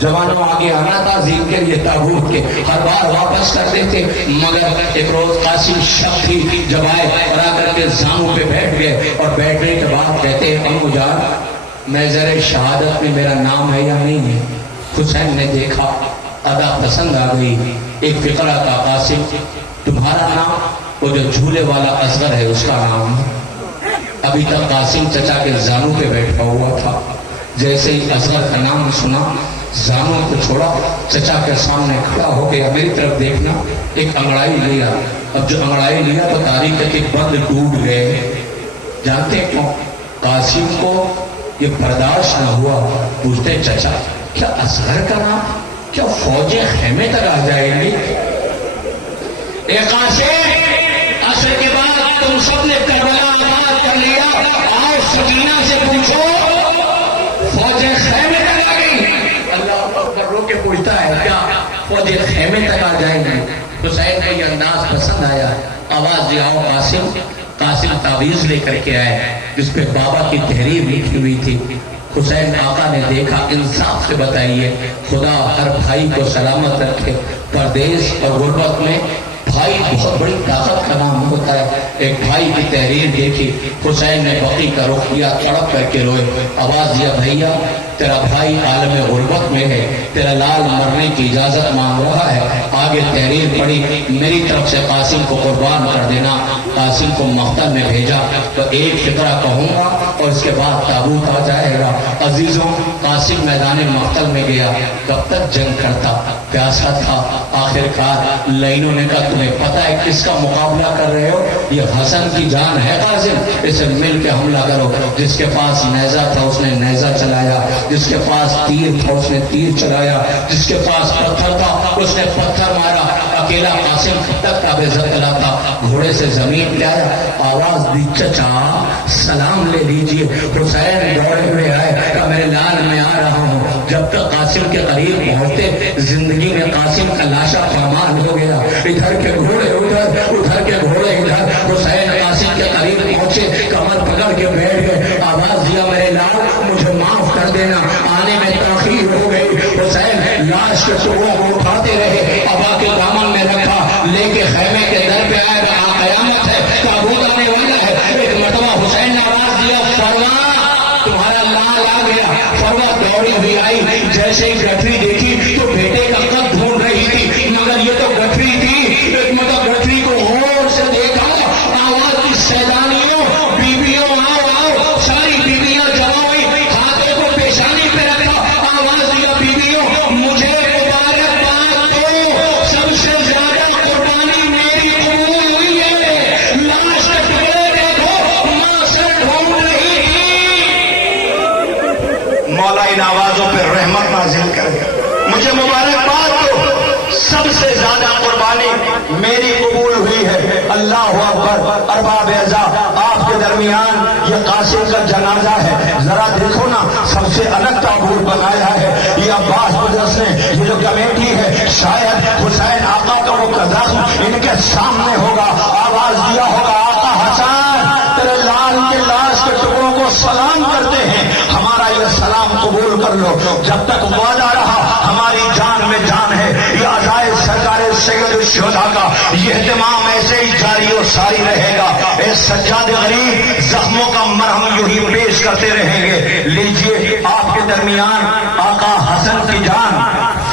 جوانوں آگے آنا تھا زین کے لیے تابوت کے, ہر بار واپس کر دیتے. مگر ایک روز قاسم شب تھی جب آئے اور آ کر کے زانوں پہ بیٹھ گئے, اور بیٹھنے کے بعد کہتے ہیں امو جان میں زر شہادت میں میرا نام ہے یا نہیں ہے؟ حسین نے دیکھا, ادا پسند آ گئی. ایک فقرہ کا قاسم تمہارا نام, وہ جو جھولے والا اصغر ہے اس کا نام ہے. ابھی تک قاسم چچا کے زانوں پہ بیٹھا ہوا تھا, جیسے ہی اصغر کا نام سنا زانوں کو چھوڑا, چچا کے سامنے کھڑا ہو گیا. میری طرف دیکھنا, ایک انگڑائی لیا. اب جو انگڑائی لیا تو تاریخ کے بند ٹوٹ گئے. جانتے کیوں؟ قاسم کو یہ برداشت نہ ہوا. پوچھتے چچا کیا اصغر کا نام, کیا فوجیں خیمے تک آ جائیں گی؟ اے قاسم عصر کے بعد تم سب نے کربلا آباد کر لیا, آؤ سکینہ سے پوچھو فوجیں خیمے تک آ گئی. اللہ اکبر رو کے پوچھتا ہے کیا فوجیں خیمے تک آ جائیں گی؟ حسین کو یہ انداز پسند آیا. آواز دیا آؤ قاسم. قاسم تعویذ لے کر کے آئے جس پہ بابا کی تحریر لکھی ہوئی تھی. حسین آقا نے دیکھا, انصاف سے بتائیے, خدا ہر بھائی کو سلامت رکھے. پردیس اور غربت میں بھائی بہت بڑی طاقت کا نام ہوتا ہے. ایک بھائی کی تحریر دیکھی, حسین نے بقی کا رخ کیا, تڑپ کر کے روئے. آواز دیا بھیا تیرا بھائی عالم غربت میں ہے, تیرا لال مرنے کی اجازت مانگ رہا ہے. آگے تحریر پڑھی, میری طرف سے قاسم کو قربان کر دینا. قاسم کو مقتل میں بھیجا تو ایک فقرہ کہوں گا اور اس کے بعد تابوت آ جائے گا. عزیزوں قاسم میدان مقتل میں گیا, کب تک جنگ کرتا, پیاسا تھا. آخرکار لائنوں نے کہا تمہیں پتہ ہے کس کا مقابلہ کر رہے ہو؟ یہ حسن کی جان ہے قاسم, اسے مل کے حملہ کرو. جس کے پاس نیزہ تھا اس نے نیزہ چلایا, جس کے پاس تیر تھا اس نے تیر چلایا, جس کے پاس پتھر تھا اس نے پتھر مارا. اکیلا قاسم تک کا بے زرلا تھا, گھوڑے سے زمین پہ آیا. آواز دی چچا سلام لے لیجئے. حسین دوڑے ہوئے آئے, کہا میرے لال میں آ رہا ہوں. جب تک قاسم کے قریب پہنچتے زندگی میں قاسم کا لاشا پامال ہو گیا. ادھر کے گھوڑے ادھر, ادھر کے گھوڑے ادھر. حسین قاسم کے قریب پہنچے, کمر پکڑ کے بیٹھ گئے. آواز دیا میرے لال مجھے معاف کر دینا, آنے میں تاخیر ہو گئی. حسین لاش کے ٹکڑوں کو اٹھاتے رہے, ابا کے دامن میں رکھا, لے کے خیمے کے در پہ آئے. قیامت ہے, تابوت آنے والا ہے. ایک مرتبہ حسین نے آواز دیا فرما تمہارا لال آ گیا. فرما دوڑی ہوئی آئی, جیسے ہی گٹھری دیکھی تو بیٹے کا قد ڈھونڈ رہی تھی, مگر یہ تو گٹھری تھی. ایک مرتبہ گٹھری کو غور سے دیکھا, آواز کی سیدانیوں بیویوں آؤ آؤ. ساری بیویاں جمع ہوئی, ہاتھوں کو پیشانی پہ رکھا. آواز دیا بیویوں مجھے مبارکباد دو, سب سے زیادہ قربانی میری قبول ہوئی ہے. لاش کے ٹکڑے دیکھو, ماں سے ڈھونڈ رہی تھی. مولا ان آوازوں پہ رحمت نازل کرے. مجھے مبارکباد دو, سب سے زیادہ قربانی میری قبول ہوئی ہے. اللہ اکبر. ارباب اعزا آپ کے درمیان یہ قاسم کا جنازہ ہے. ذرا دیکھو نا, سب سے الگ تابوت بنایا ہے. یہ عباس مدرس نے, یہ جو کمیٹی ہے, شاید حسین آقا کا وہ قدم ان کے سامنے ہوگا. آواز دیا ہوگا آقا حسن تیرے لال کے لاش کے ٹکڑوں کو سلام کرتے ہیں, ہمارا یہ سلام قبول کر لو. جب تک وعدہ رہا ہماری جان میں جان ہے. یہ عزائے سرکار سید الشہداء کا یہ اہتمام ایسے ہی جاری اور ساری رہے گا. اے سجاد غریب زخموں کا مرہم یوں ہی پیش کرتے رہیں گے. لیجئے آپ کے درمیان آقا حسن کی جان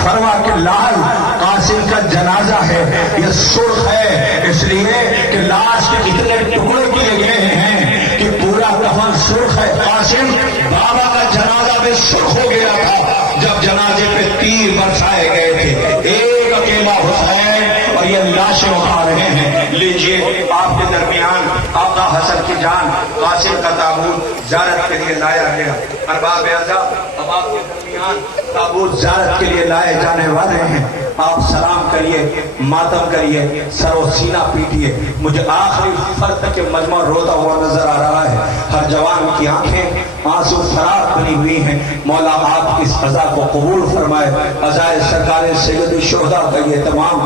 فرما کے لال قاسم کا جنازہ ہے. یہ سرخ ہے اس لیے کہ لاش کے اتنے ٹکڑے کیے گئے ہیں کہ پورا کفن سرخ ہے. قاسم بابا کا جنازہ بھی سرخ ہو گیا تھا جب جنازے پہ تیر برسائے گئے تھے. ایک اکیلا حسین اور یہ لاشیں اٹھا رہے ہیں. لیجئے آپ کے درمیان آقا حسن کی جان قاسم کا تابوت زیارت کے لیے لایا گیا. ارباب اعزا اب آپ کے درمیان تابوت زیارت کے لیے لائے جانے والے ہیں. آپ سلام کریے, ماتم کریے, سر و سینہ پیٹیے. مجھے آخری فرد کے مجمع روتا ہوا نظر آ رہا ہے. ہر جوان کی آنکھیں آنسو فرات بنی ہوئی ہیں. مولا آپ اس عزا کو قبول فرمائے. عزائے سرکار سید الشہداء کا یہ تمام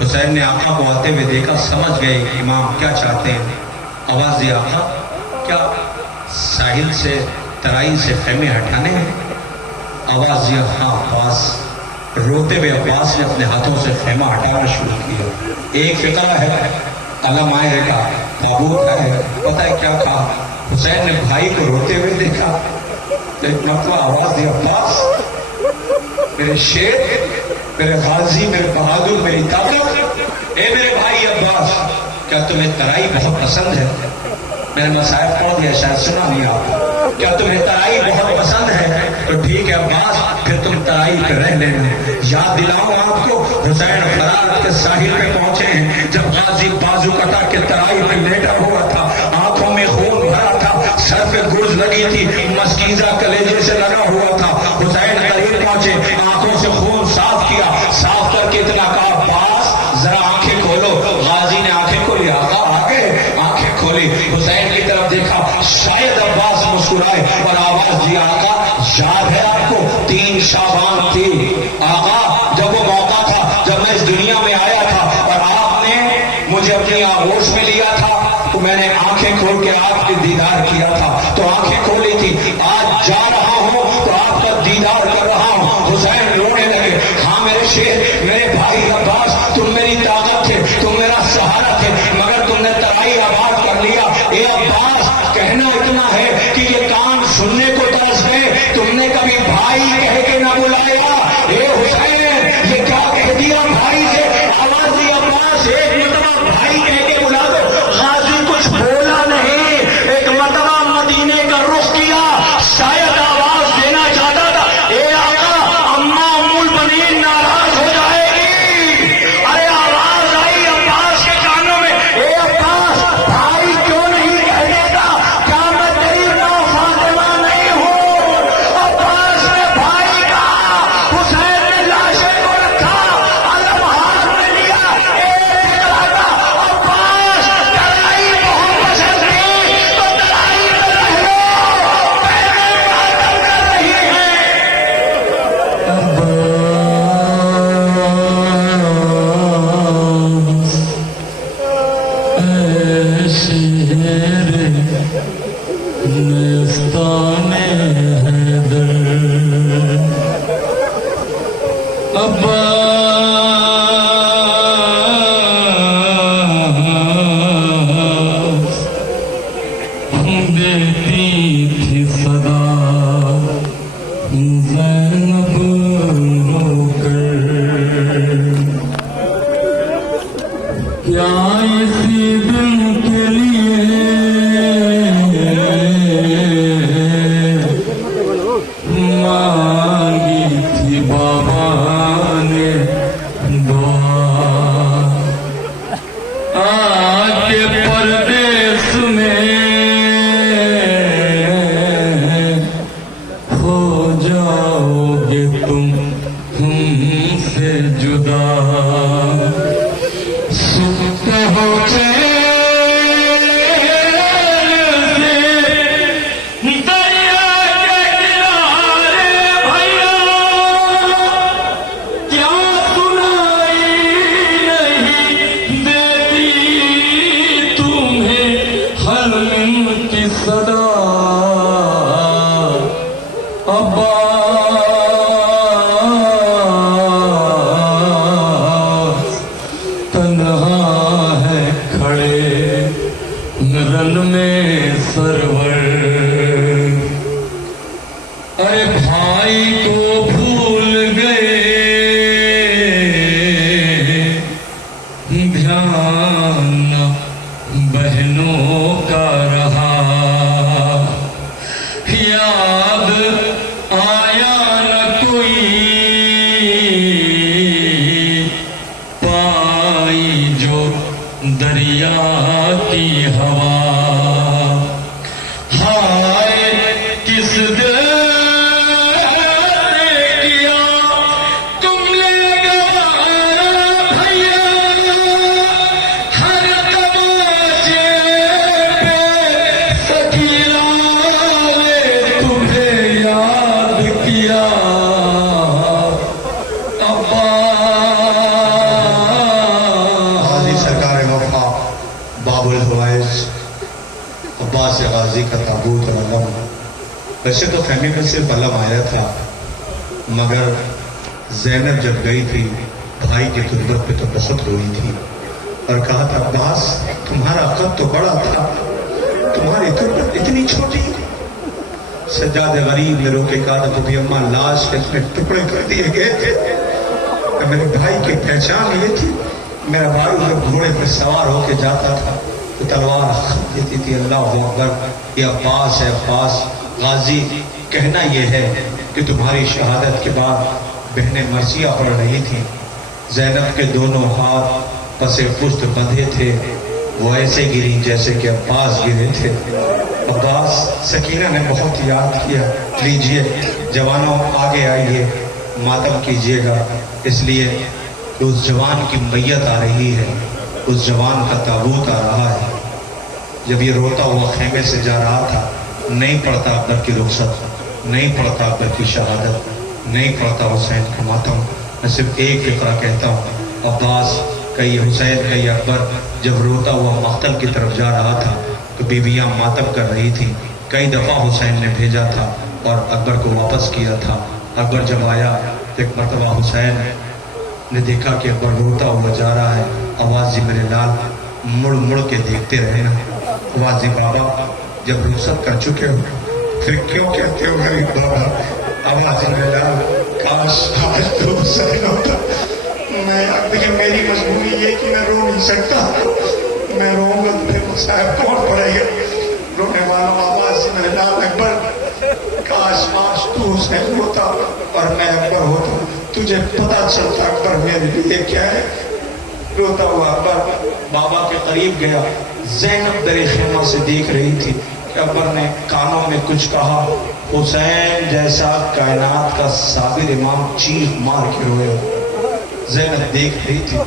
حسین نے آقا کو آتے ہوئے دیکھا، سمجھ گئے امام کیا چاہتے ہیں، آواز دی آقا کیا ساحل سے ترائی سے خیمے ہٹانے ہیں؟ آواز دیا ہاں عباس۔ روتے ہوئے عباس نے اپنے ہاتھوں سے خیمہ ہٹانا شروع کیا۔ ایک فقرہ ہے علم آئے کا تابوت ہے، پتہ ہے کیا کہا؟ حسین نے بھائی کو روتے ہوئے دیکھا، ایک مرتبہ آواز دی عباس میرے شیر، میرے غازی، میرے بہادر، میری طاقت، اے میرے بھائی عباس کیا تمہیں ترائی بہت پسند ہے؟ میں نے مسائل پڑھ دیا، شاید سنا نہیں آپ۔ کیا تمہیں ترائی بہت پسند ہے؟ تو ٹھیک ہے عباس، پھر تم ترائی پہ رہ لینا۔ یاد دلاؤں آپ کو، حسین فرات کے ساحل پہ پہنچے ہیں جب غازی بازو کٹا کے ترائی پہ لیٹا ہوا تھا، آنکھوں میں خون بھرا تھا، سر پہ گرز لگی تھی، مسکیزہ کلیجے سے لگا ہوا تھا۔ حسین قریب پہنچے، آنکھوں سے خون صاف کیا، صاف کر کے اتنا کہا عباس ذرا آنکھیں کھولو۔ غازی نے آنکھیں کھولی، آقا آگے آنکھیں کھولی، حسین کی طرف دیکھا، شاید عباس مسکرائے اور آواز دی آقا یاد ہے آپ کو 3 شعبان تھی آقا جب وہ موقع تھا جب میں اس دنیا میں آیا تھا اور آپ نے مجھے اپنی آغوش میں لیا تھا تو میں نے آنکھیں کھول کے آپ کی دیدار کیا تھا، تو آنکھیں کھولی تھی، آج جا رہا ہوں تو آپ کا دیدار کر رہا ہوں۔ حسین رونے لگے، ہاں میرے شیر، میرے بھائی عباس، تم میری طاقت تھے، تم میرا سہارا تھے، مگر تم نے ترائی آباد کر لیا۔ اے عباس کہنا اتنا ہے کہ یہ کان سننے کو ترس گئے، تم نے کبھی بھائی کہہ کے نہ بلایا۔ اے حسین یہ کیا کہہ دیا بھائی سے؟ آواز دی عباس ایک مرتبہ بھائی کہہ کے بلا دو۔ غازی کچھ بولا نہیں، ایک مرتبہ مدینے کا رخ کیا، شاید آواز دینا چاہتا تھا اے آقا اماں ام المؤمنین ناراض ہو جائے گی۔ ارے آواز آئی عباس کے کانوں میں، اے عباس بھائی کیوں نہیں کہہ دیتا؟ کیا میں تیری ماں فاطمہ نہیں ہوں؟ عباس نے بھائی کہا، حسین نے لاشے کو رکھا، علم ہاتھ میں لیا، ایک کہا عباس ترائی بہت پسند تھی تو ترائی میں رہ لو، پہلے ماتم کر رہی ہے۔ دیتی تھی صدا زینب رو کر، کیا اسی دن کے لیے مانگی تھی بابا نے دعا، آ کے پردیس میں ہو جاؤ گے تم ہم سے جدا، سکھ ہو چین سے دریا کے کنارے بھیا، کیا سنائی نہیں دیتی تمہیں حلم کی صدا؟ تنہا ہے کھڑے رن میں سرور، ارے بھائی کو بھول گئے دھیان بہنوں کا رہا، یاد آیا نہ کوئی پائی جو دریا کی ہوا، ہائے کس دل نے کیا تم نے گوایا بھیا، ہر تماشے پہ سکینہ نے تمہیں یاد کیا، عباس عباس غازی کا تابوت اور علم. ویسے تو خیمے میں صرف علم آیا تھا، مگر زینب جب گئی تھی بھائی کی تربت پہ تو بہت روئی تھی اور کہا تھا عباس تمہارا قد تو بڑا تھا، تمہاری تربت اتنی چھوٹی. سجاد غریب نے رو کے کہا تھا بھی اماں لاش کے اتنے ٹکڑے کر دیے گئے تھے. میرے بھائی کی پہچان یہ تھی، میرا بھائی جب گھوڑے پہ سوار ہو کے جاتا تھا تو تلوار خط دیتی تھی. اللہ اکبر، یہ عباس ہے عباس غازی. کہنا یہ ہے کہ تمہاری شہادت کے بعد بہنیں مرثیہ پڑھ رہی تھیں. زینب کے دونوں ہاتھ پس پشت بندھے تھے، وہ ایسے گری جیسے کہ عباس گرے تھے. عباس سکینہ نے بہت یاد کیا. لیجئے جوانوں آگے آئیے، ماتم کیجئے گا، اس لیے اس جوان کی میت آ رہی ہے، اس جوان کا تابوت آ رہا ہے. جب یہ روتا ہوا خیمے سے جا رہا تھا، نہیں پڑتا اکبر کی رخصت، نہیں پڑتا اکبر کی شہادت، نہیں پڑتا حسین کا ماتم. میں صرف ایک فقرہ کہتا ہوں، عباس کئی حسین کئی اکبر جب روتا ہوا مقتل کی طرف جا رہا تھا تو بیویاں ماتم کر رہی تھیں. کئی دفعہ حسین نے بھیجا تھا اور اکبر کو واپس کیا تھا. اکبر جب آیا تو ایک مرتبہ حسین نے دیکھا کہ اکبر روتا ہوا جا رہا ہے. آواز جی میرے لال مڑ مڑ کے دیکھتے رہے نا. آواز جی بابا جب رخصت کر چکے ہو پھر کیوں کہتے ہو غریب بابا. آواز جی میرے لال کاش آج تو حسین ہوتا. میں دیکھیں میری مجبوری یہ کہ میں رو نہیں سکتا، میں روؤں گا تو پھر صاحب کون پڑے گا رونے والا. آواز جی میرے لال اکبر کاش کاش تو حسین ہوتا اور میں اکبر ہوتا، تجھے پتا چلتا اکبر میرے لیے کیا ہے. روتا ہوا اکبر بابا کے قریب گیا. زینب در خیمہ سے دیکھ رہی تھی کہ اکبر نے کانوں میں کچھ کہا. حسین جیسا کائنات کا صابر امام چیخ مار کے روئے. زینب دیکھ رہی تھی.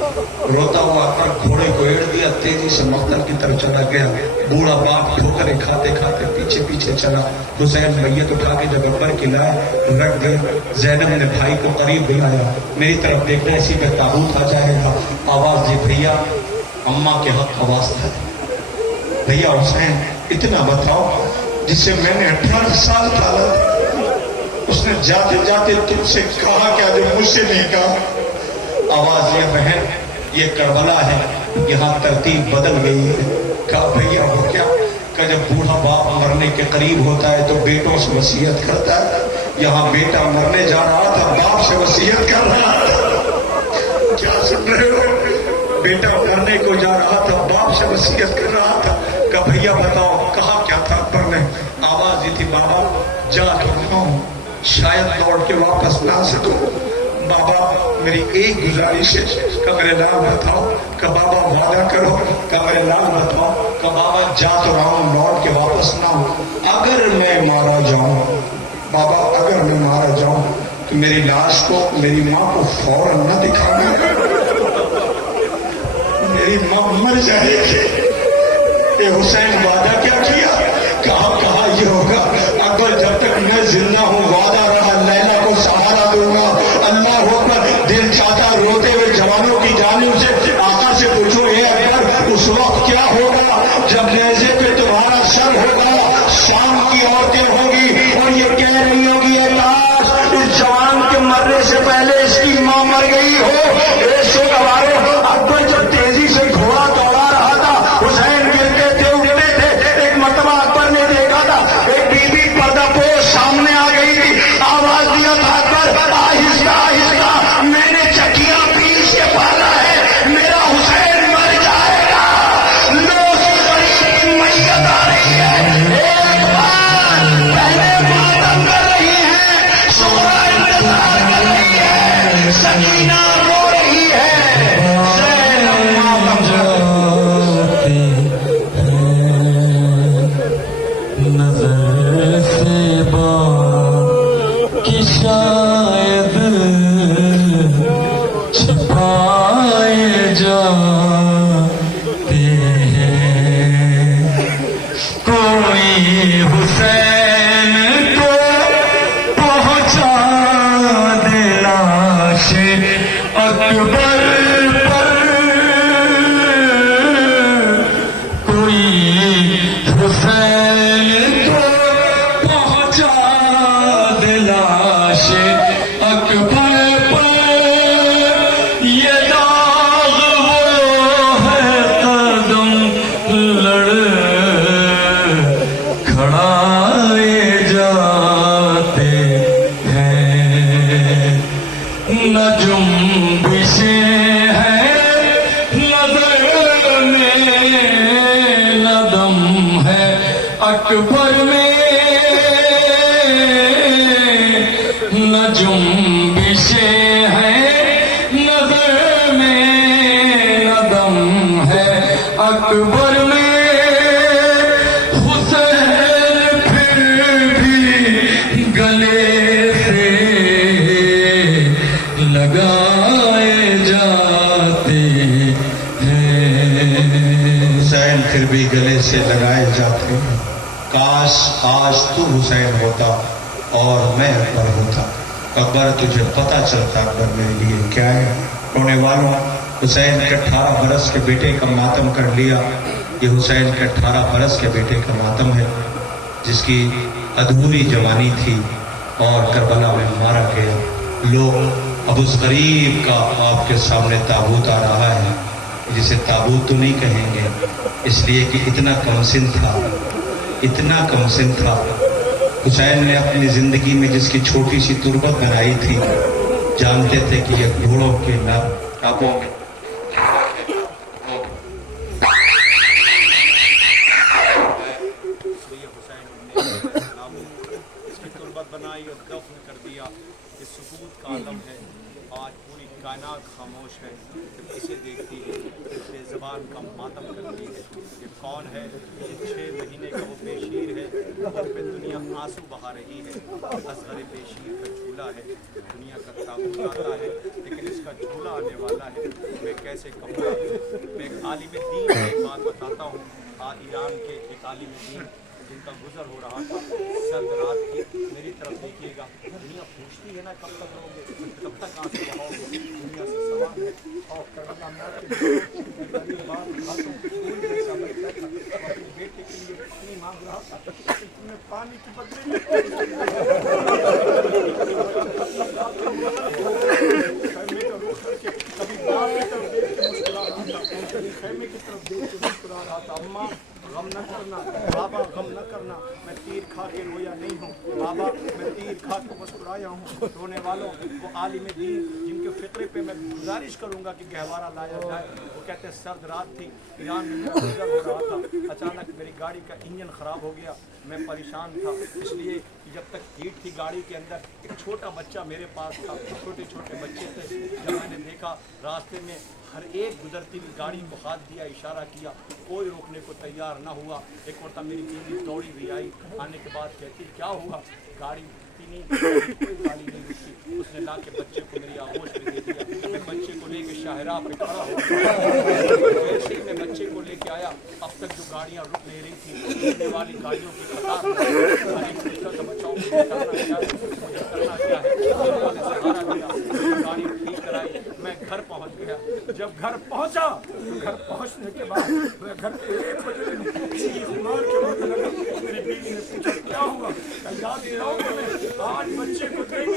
روتا ہوا اکبر گھوڑے کو ایڑ دیا، تیزی سے مقتل کی طرف چلا گیا. بوڑھا باپ ٹھوکریں کھاتے کھاتے پیچھے پیچھے چلا. حسین میت اٹھا کے جب اکبر کی لائے رکھ دیا. زینب نے بھائی کو قریب بلایا، میری طرف دیکھنا اسی پہ تابوت آ جائے گا. آواز دی بھیا اماں کے حق کا واسطہ ہے، بھیا حسین اتنا بتاؤ جس سے میں نے 18 سال پالا، اس نے جاتے جاتے تم سے کہا کیا جو مجھ سے نہیں کہا. آواز یہ بہن یہ کربلا ہے، یہاں ترتیب بدل گئی ہے. کہا بھیا وہ کیا؟ کہ جب بوڑھا باپ مرنے کے قریب ہوتا ہے تو بیٹوں سے وصیت کرتا ہے. یہاں بیٹا مرنے جا رہا تھا، باپ سے وصیت کر رہا تھا. کیا سن رہے ہو؟ بیٹا مرنے کو جا رہا تھا، باپ سے وصیت کر رہا تھا. کہا بھیا بتاؤ کہا کیا تھا اکبر نے؟ آواز یہ تھی بابا جا تو ہوں، شاید لوٹ کے واپس نہ سکوں. بابا میری ایک گزارش ہے کہ میرے نام بتاؤ. کہ بابا وعدہ کرو. کہ میرے نام بتاؤ. کہ بابا جا تو رہا ہوں، لوٹ کے واپس نہ ہوں. اگر میں مارا جاؤں بابا، اگر میں مارا جاؤں تو میری لاش کو میری ماں کو فوراً نہ دکھانا، میری ماں مر جائے گی. اے حسین وعدہ کیا کیا؟ کہا یہ ہوگا اکبر جب تک میں زندہ ہوں وعدہ رہا لیلا کو سہارا دوں گا. اللہ اکبر. دل چاہتا روتے ہوئے جوانوں کی جانب سے آقا سے پوچھو اے اکبر اس وقت کیا ہوگا جب نیزے پہ تمہارا سر ہوگا، شام کی عورتیں ہوگی اور یہ کہہ رہی ہوگی اے لاش اس جوان کے مرنے سے پہلے اس کی ماں مر گئی ہو. ایسے گوارے اکبر جب تیزی سے گھوڑا دوڑا رہا تھا، حسین گرتے تھے اٹھتے تھے. ایک مرتبہ اکبر نے دیکھا تھا ایک بی بی پردہ پوش سامنے آ گئی تھی. آواز دیا تھا اکبر آہستہ آہستہ، میں نے چکیاں پیس کے پالا ہے، میرا حسین مر جائے گا. لو اس قریب کی میت آ رہی ہے. ایک بار حسین کو پہنچا دے لاش اکبر پر، یہ داغ وہ ہے قدم لڑ کھڑائے جاتے ہیں، نہ جنبشیں ہیں نظر میں، نہ دم ہے اکبر میں، نہ جنبشیں ہیں نظر میں، نہ دم ہے اکبر میں، حسین پھر بھی گلے سے لگائے جاتے ہیں۔ حسین پھر بھی گلے سے لگائے جاتے ہیں، کاش آج تو حسین ہوتا اور میں اکبر ہوتا، اکبر تجھے پتہ چلتا اکبر میرے لیے کیا ہے۔ رونے والوں، حسین کے 18 برس کے بیٹے کا ماتم کر لیا، یہ حسین کے 18 برس کے بیٹے کا ماتم ہے جس کی ادھوری جوانی تھی اور کربلا میں مارا گیا۔ لوگ اب اس غریب کا آپ کے سامنے تابوت آ رہا ہے، جسے تابوت تو نہیں کہیں گے اس لیے کہ اتنا کم سن تھا، اتنا کم سن تھا۔ حسین نے اپنی زندگی میں جس کی چھوٹی سی تربت بنائی تھی، جانتے تھے کہ یہ گھوڑوں کے ناپوں میں اس کی تربت بنائی اور دفن کر دیا۔ یہ سکوت کا عالم ہے، آج پوری کائنات خاموش ہے، جب اسے دیکھتی ہے بے زبان کا ماتم کرتی ہے۔ یہ کون ہے؟ یہ 6 مہینے کا وہ بے شیر ہے اور پہ دنیا آنسو بہا رہی ہے۔ اصغر بے شیر کا جھولا ہے، دنیا کا تابوت آتا ہے لیکن اس کا جھولا آنے والا ہے، میں کیسے کہوں گا۔ میں ایک عالم دین کی ایک بات بتاتا ہوں، ایران کے ایک عالم دین جن کا گزر ہو رہا تھا، سرد رات کی میری طرف دیکھیے گا، دنیا پوچھتی ہے نا کب تک رہو گے، کب تک آنسو بہاؤ گے، دنیا سے سوال ہے اور کربلا میں بات اپنے بیٹے کے لیے اتنی مانگ رہا تھا کہ تم نے پانی کی بدلے میں خیمے کا رخ کر کے کبھی باپ کی طرف دیکھ کے مسکرا رہا تھا، خیمے کی طرف دیکھ کے مسکرا رہا تھا۔ اماں غم نہ کرنا، بابا غم نہ کرنا، میں تیر کھا کے رویا نہیں ہوں، بابا میں تیر کھا کے مسکرایا ہوں۔ رونے والوں، وہ عالم دین جن کے فطرے پہ میں گزارش کروں گا کہ گہوارہ لایا جائے، وہ کہتے ہیں سرد رات تھی، ایران میں میرا گزر ہو رہا تھا، اچانک میری گاڑی کا انجن خراب ہو گیا، میں پریشان تھا، اس لیے جب تک ہیٹ تھی گاڑی کے اندر، ایک چھوٹا بچہ میرے پاس تھا، چھوٹے چھوٹے بچے تھے، جب میں نے دیکھا راستے میں ہر ایک گزرتی ہوئی گاڑی کو ہاتھ دیا، اشارہ کیا، کوئی روکنے کو تیار نہ ہوا۔ ایک مرتبہ میری بیوی دوڑی ہوئی آئی، آنے کے بعد کہتی کیا ہوا، گاڑی نہیں، کوئی گاڑی نہیں رکی، اس نے لا کے بچے کو میری آغوش میں دے دیا، میں بچے کو لے کے شاہراہ پہ کھڑا ہو گیا، جیسے ہی میں بچے کو لے کے آیا، اب تک جو گاڑیاں رک نہیں رہی تھیں، رکنے والی گاڑیوں کی قطار بچاؤ مجھے کرنا کیا ہے، سہارا دیا، گاڑی ٹھیک کرائی، میں گھر پہنچ گیا۔ جب گھر پہنچا تو گھر پہنچنے کے بعد میں گھر پہ 1 بجے چیخ مار کے رونے لگا۔ میری بیوی نے پوچھا کیا ہوا، یاد دلاؤ میں آج بچے کو دیکھ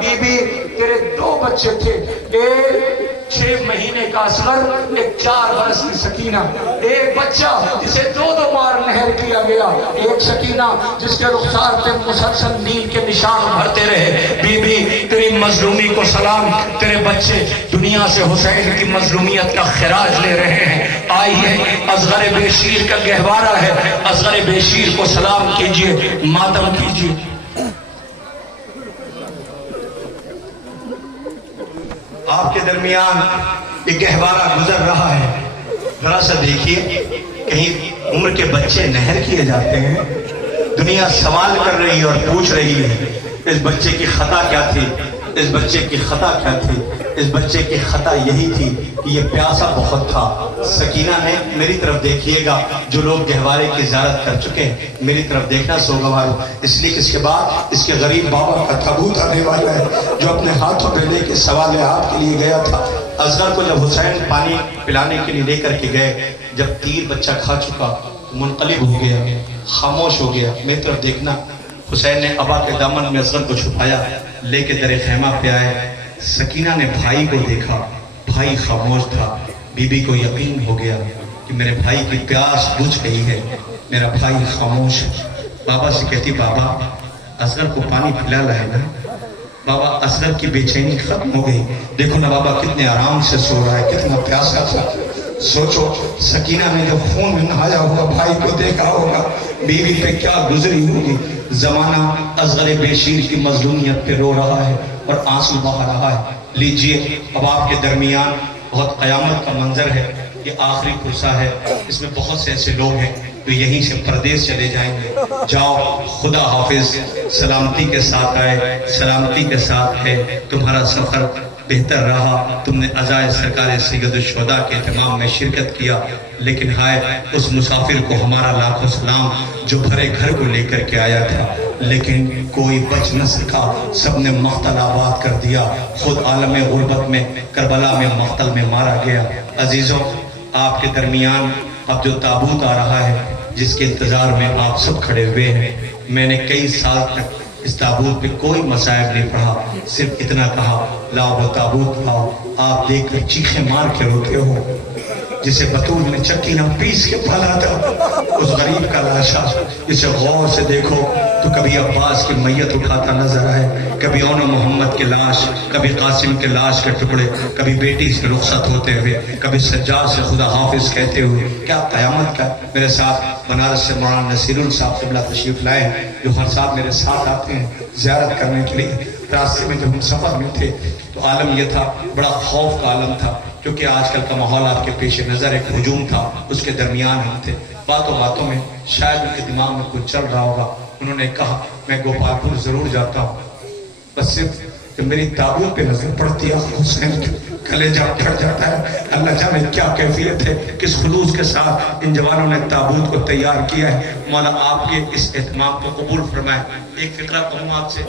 بی بی تیرے 2 بچے تھے، ایک 6 مہینے کا اصغر، ایک 4 برس کی سکینہ، ایک بچہ جسے 2 بار نہر کیا گیا، ایک سکینہ جس کے رخسار پہ مسلسل نیل کے نشان بھرتے رہے۔ بی بی تیری مظلومی کو سلام، تیرے بچے دنیا سے حسین کی مظلومیت کا خراج لے رہے ہیں۔ آئیے اصغر بے شیر کا گہوارہ ہے، اصغر بے شیر کو سلام کیجئے، ماتم کیجئے۔ آپ کے درمیان یہ گہوارہ گزر رہا ہے، ذرا سا دیکھیے، کہیں عمر کے بچے نہر کیے جاتے ہیں، دنیا سوال کر رہی ہے اور پوچھ رہی ہے اس بچے کی خطا کیا تھی، اس بچے کی خطا کیا تھی؟ اس بچے کی خطا یہی تھی کہ یہ پیاسا بہت تھا۔ سکینہ نے، میری طرف دیکھیے گا، جو لوگ گہوارے کی زیارت کر چکے ہیں میری طرف دیکھنا سوگوارو، اس لیے کہ اس کے بعد اس کے غریب بابا کا تابوت آنے والا ہے جو اپنے ہاتھوں پہ لے کے سوال آپ کے لیے گیا تھا۔ اصغر کو جب حسین پانی پلانے کے لیے لے کر کے گئے، جب تیر بچہ کھا چکا تو منقلب ہو گیا، خاموش ہو گیا۔ میری طرف دیکھنا، حسین نے ابا کے دامن میں اصغر کو چھپایا، لے کے در خیمہ پہ آئے۔ سکینہ نے بھائی کو دیکھا، بھائی خاموش تھا۔ بی بی کو یقین ہو گیا کہ میرے بھائی کی پیاس بجھ گئی ہے، میرا بھائی خاموش ہے۔ بابا سے کہتی، بابا اصغر کو پانی پلا لائے نا۔ بابا اصغر کی بے چینی ختم ہو گئی، دیکھو نا بابا کتنے آرام سے سو رہا ہے، کتنا پیاسا تھا۔ سوچو سکینہ نے جو خون میں نہایا ہوگا بھائی کو دیکھا ہوگا، بیوی پہ کیا گزری ہوگی۔ زمانہ اصغر بے شیر کی مظلومیت پہ رو رہا ہے اور آنسو بہا رہا ہے۔ لیجئے اب آپ کے درمیان بہت قیامت کا منظر ہے، یہ آخری پرسہ ہے، اس میں بہت سے ایسے لوگ ہیں جو یہیں سے پردیس چلے جائیں گے۔ جاؤ، خدا حافظ، سلامتی کے ساتھ آئے، سلامتی کے ساتھ ہے، تمہارا سفر بہتر رہا، تم نے عزائے سرکار سید الشہداء کے اہتمام میں شرکت کیا، لیکن ہائے اس مسافر کو ہمارا لاکھوں سلام جو بھرے گھر کو لے کر کے آیا تھا، لیکن کوئی بچ نہ سکا، سب نے مقتل آباد کر دیا، خود عالم غربت میں کربلا میں مقتل میں مارا گیا۔ عزیزوں، آپ کے درمیان اب جو تابوت آ رہا ہے جس کے انتظار میں آپ سب کھڑے ہوئے ہیں، میں نے کئی سال تک اس تابوت پہ کوئی مصائب نہیں پڑھا، صرف اتنا کہا، لاؤ وہ تابوت لاؤ۔ آپ دیکھ کر چیخیں مار کے روتے ہو، جسے بطول نے چکی نہ پیس کے پالا تھا، اس غریب کا لاشا، اسے غور سے دیکھو تو کبھی عباس کی میت اٹھاتا نظر آئے، کبھی اون محمد کی لاش، کبھی قاسم کے لاش کے ٹکڑے، کبھی بیٹی سے رخصت ہوتے ہوئے، کبھی سجاد سے خدا حافظ کہتے ہوئے۔ کیا قیامت کا۔ میرے ساتھ بنارس سے مولانا نصیر صاحب قبلہ تشریف لائے ہیں، جو ہر سال میرے ساتھ آتے ہیں زیارت کرنے کے لیے۔ راستے میں جب ہم سفر میں تھے تو عالم یہ تھا، بڑا خوف کا عالم تھا، کیونکہ آج کل کا ماحول آپ کے پیش نظر ایک ہجوم تھا، اس کے درمیان ہم تھے۔ باتوں باتوں میں شاید ان کے دماغ میں کچھ چل رہا ہوگا، انہوں نے کہا میں گوپال پور ضرور جاتا ہوں، بس صرف جب میری تابوت پہ نظر پڑتی ہے حسین کے کلیجہ پھٹ جاتا ہے۔ اللہ جانے کیا کیفیت ہے، کس خلوص کے ساتھ ان جوانوں نے تابوت کو تیار کیا ہے۔ مولا آپ کے اس اہتمام کو قبول فرمائے۔ ایک فقرہ کہوں آپ سے،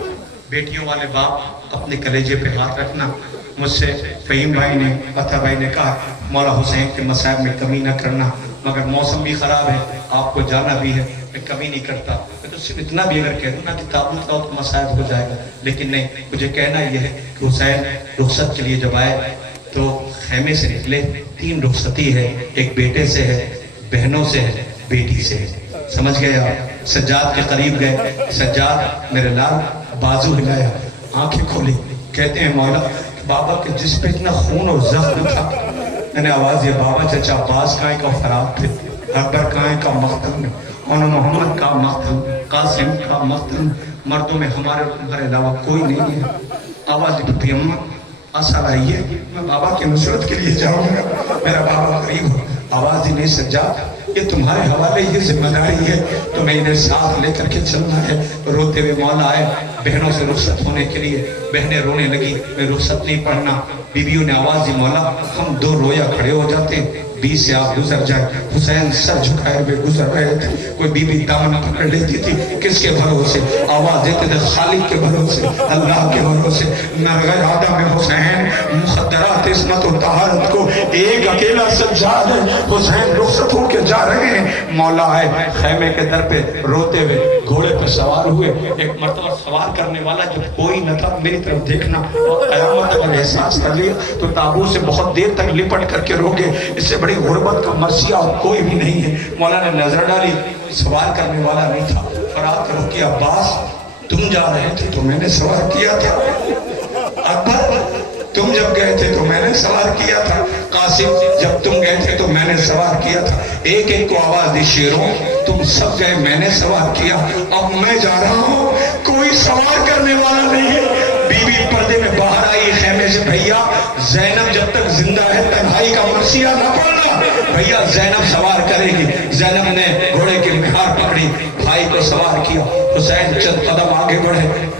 بیٹیوں والے باپ اپنے کلیجے پہ ہاتھ رکھنا۔ مجھ سے فہیم بھائی نے، عطا بھائی نے کہا مولا حسین کے مصائب میں کمی نہ کرنا، مگر موسم بھی خراب ہے، آپ کو جانا بھی ہے، میں کمی نہیں کرتا۔ میں تو صرف اتنا بھی اگر کہہ دوں نا کہ تابوت لاؤ تو مصائب ہو جائے گا، لیکن نہیں، مجھے کہنا یہ ہے کہ حسین رخصت کے لیے جب آئے تو خیمے سے نکلے، 3 رخصتی ہے، ایک بیٹے سے ہے، بہنوں سے ہے، بیٹی سے ہے۔ سمجھ گئے آپ؟ سجاد کے قریب گئے، سجاد میرے لال، بازو ہلایا، آنکھیں کھولی، کہتے ہیں مولا بابا کے جس پہ اتنا خون اور زخم تھا، میں نے آواز دیا بابا چچا عباس کائیں کا فرات تھے، اکبر کائیں کا مقتل، اون محمد کا مقتل، قاسم کا مقتل، مردوں میں ہمارے اور تمہارے علاوہ کوئی نہیں ہے۔ آواز دی پھپھی اماں اثر آئی ہے، میں بابا کی نصرت کے لیے جاؤں گا، میرا بابا قریب ہو۔ آواز دی نہیں سجاد، یہ تمہارے حوالے یہ ذمہ داری ہے، تمہیں انہیں ساتھ لے کر کے چلنا ہے۔ روتے ہوئے مولا آئے بہنوں سے رخصت ہونے کے لیے، بہنیں رونے لگی، میں رخصت نہیں پڑھنا۔ بیویوں نے آواز دی مولا ہم 2 رویا کھڑے ہو جاتے ہیں، 20 سے آپ گزر جائیں۔ حسین سر جھکائے ہوئے گزر رہے تھے، کوئی بی بی دامن پکڑ لیتی تھی، کس کے بھروسے؟ آواز دیتے تھے خالق کے بھروسے، اللہ کے بھروسے۔ نرغ آدم حسین مخدرات عصمت و طہارت کو ایک اکیلا سجاد ہے، حسین رخصت ہو کے جا رہے ہیں۔ مولا آئے خیمے کے در پہ روتے ہوئے، گھوڑے پہ سوار ہوئے، ایک مرتبہ سوار کرنے والا جب کوئی نہ تھا، میری طرف دیکھنا، اور قیامت اگر احساس کر لیا تو تابوت سے بہت دیر تک لپٹ کر کے روگے، اس سے بڑی غربت کا مرثیہ اور کوئی بھی نہیں ہے۔ مولا نے نظر ڈالی، سوار کرنے والا نہیں تھا، فرات کرو کہ عباس تم جا رہے تھے تو میں نے سوار کیا تھا، اکبر تم جب گئے تھے تو میں نے سوار کیا تھا، قاسم جب تم گئے تھے تو میں نے سوار کیا تھا۔ ایک ایک کو آواز دی شیروں تم سب گئے میں نے سوار کیا، اب میں جا رہا ہوں، کوئی سوار کرنے والا نہیں ہے۔ بی بی پردے میں باہر آئی خیمے سے، بھیا زینب جب تک زندہ ہے تنہائی کا مرثیہ نہ پڑنا. بھیا زینب سوار کرے گی. زینب نے گھوڑے کی مہار پکڑی, بھائی کو سوار کیا. حسین چند قدم آگے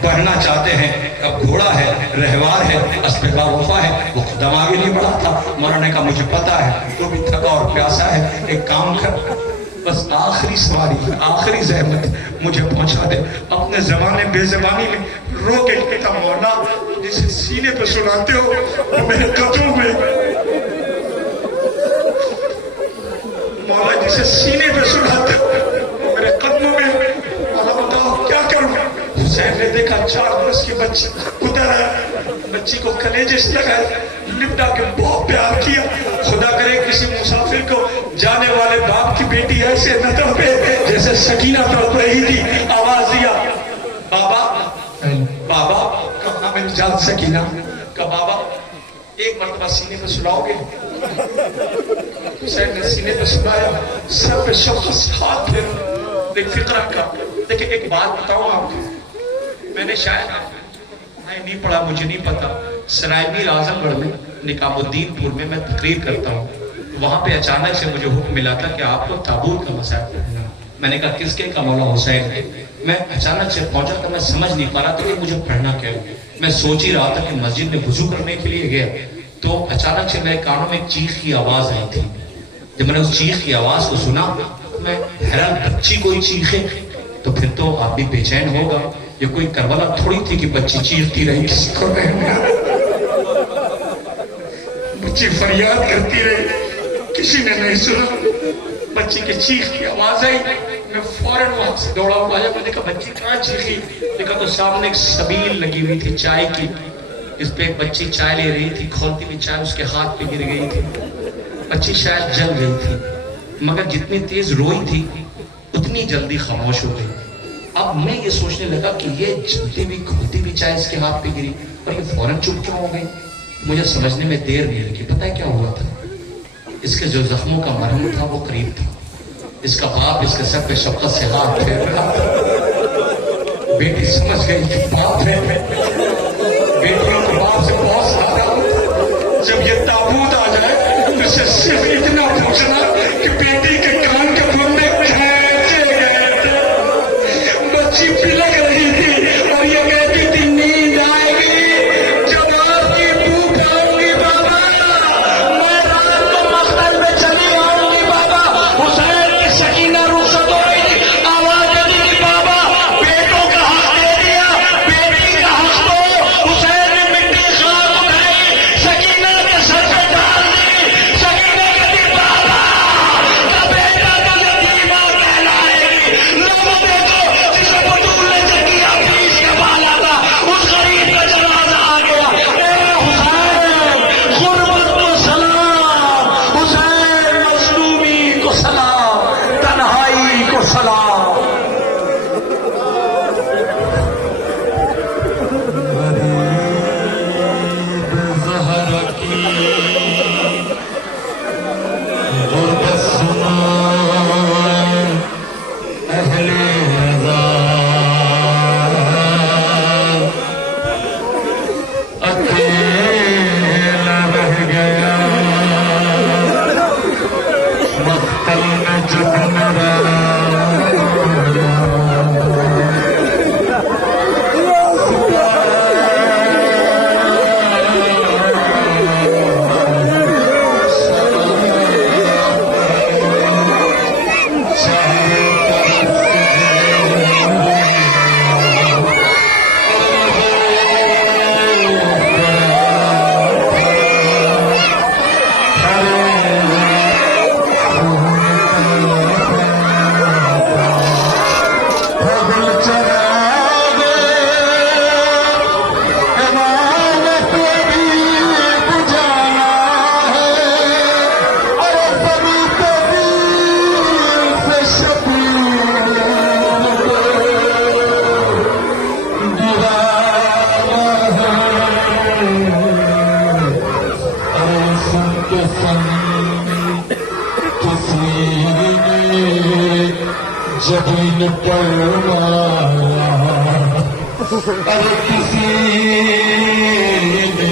بڑھنا چاہتے ہیں. اب گھوڑا ہے, رہوار ہے, اسبِ با وفا ہے, وہ قدم آگے نہیں بڑھا تھا. مولانا نے کہا مجھے پتا ہے تو بھی تھکا اور پیاسا ہے, ایک کام کر, بس آخری سواری, آخری زحمت مجھے پہنچا دے. اپنے زمانے بے زبانی میں رو کے کہتا مولا جسے سینے پہ سلاتے ہو وہ میرے قدموں میں, مولا جسے سینے پہ سلاتے ہو وہ میرے قدموں میں, مولا بتاؤ کیا کروں. حسین نے دیکھا 4 برس کی بچی ادھر ہے, بچی کو کلیجے سے لگایا, لپٹا کے بہت پیار کیا. خدا کرے کسی مسافر کو جانے والے باپ کی بیٹی ایسے نہ تڑپے جیسے سکینہ تڑپ رہی تھی. آواز دیا بابا, بابا. کہاں میں جان سکینہ, کہا بابا ایک مرتبہ سینے پہ سلاؤ گے. حسین نے سینے پہ سلایا, سر پہ شفقت سے ہاتھ پھر. ایک فقرہ کا دیکھیں, ایک بات بتاؤں آپ کو, میں نے شاید نہیں پڑھا, مجھے نہیں پتا, سرائے میر اعظم گڑھ میں نکاب الدین پور میں میں تقریر کرتا ہوں. وہاں پہ اچانک سے مجھے حکم ملا تھا کہ آپ کو تابوت کا مصحف پڑھنا. میں نے کہا کس کے, کا مولا حسین ہے. میں اچانک سے پہنچا تو میں سمجھ نہیں پا رہا تھا کہ مجھے پڑھنا کیا ہے. میں سوچ ہی رہا تھا کہ مسجد میں وضو کرنے کے لیے گیا تو اچانک سے میرے کانوں میں ایک چیخ کی آواز آئی تھی. جب میں نے اس چیخ کی آواز کو سنا میں حیران, بچی کوئی چیخے تو پھر تو آپ بھی بے چین ہوگا. یہ کوئی کربلا تھوڑی تھی کہ بچی چیختی رہی, کسی کو بچی فریاد کرتی رہی, کسی نے نہیں سنا. بچی کے چیخ کی آواز آئی, میں فوراً وہاں سے دوڑا ہوا آیا. میں نے کہا بچی کہاں چیخی, دیکھا تو سامنے ایک سبیل لگی ہوئی تھی چائے کی, اس پہ ایک بچی چائے لے رہی تھی. کھولتی ہوئی چائے اس کے ہاتھ پہ گر گئی تھی. بچی شاید جل گئی تھی, مگر جتنی تیز روئی تھی اتنی جلدی خاموش ہو گئی. اب میں یہ سوچنے لگا کہ یہ جلتی بھی کھولتی بھی چائے اس کے ہاتھ پہ گری اور یہ فوراً چپ کیوں ہو گئی. مجھے سمجھنے میں دیر نہیں لگی. پتہ ہے کیا ہوا تھا, اس کے جو زخموں کا مرہم تھا وہ قریب تھا. اس کا باپ اس کے سر پہ شفقت سے ہاتھ پھیر رہا تھا. بیٹی سمجھ گئی کہ باپ ہے, بیٹیوں کو باپ سے بہت زیادہ ہوتا. جب یہ تابوت آ جائے تو اسے صرف اتنا پوچھنا کہ بیٹی کے کان کے پھول میں کھینچے گئے تھے. بچی پلک رہی تھی اور یہ کہتی تھی نیند آئے گی جب آپ کی بو پھاؤں گی بابا, میں رات کو مختل میں چلی آؤں گی بابا. حسین کی سکینہ رخصت ہو گئی, آواز دی بابا بیٹوں کا حق دے دیا, بیٹی کا حق دو. حسین نے مٹی خاک اٹھائی, سکینہ کے سر پہ ڈال دی. سکینہ کہتی بابا کا بیٹا کا یتیمہ کہلائے گی. لوگ دیکھو جسے بطول نے چکیا پیش کے بالا تھا, اس غریب کا جنازہ آ گیا. اے حسین غربت کو سلام, حسین مظلومی کو سلام, تنہائی کو سلام. زہرا کی غربت سنا اہل رضا, اکیلا رہ گیا مقتل میں جب مرا. جبین پر مارا, ارے کسی نے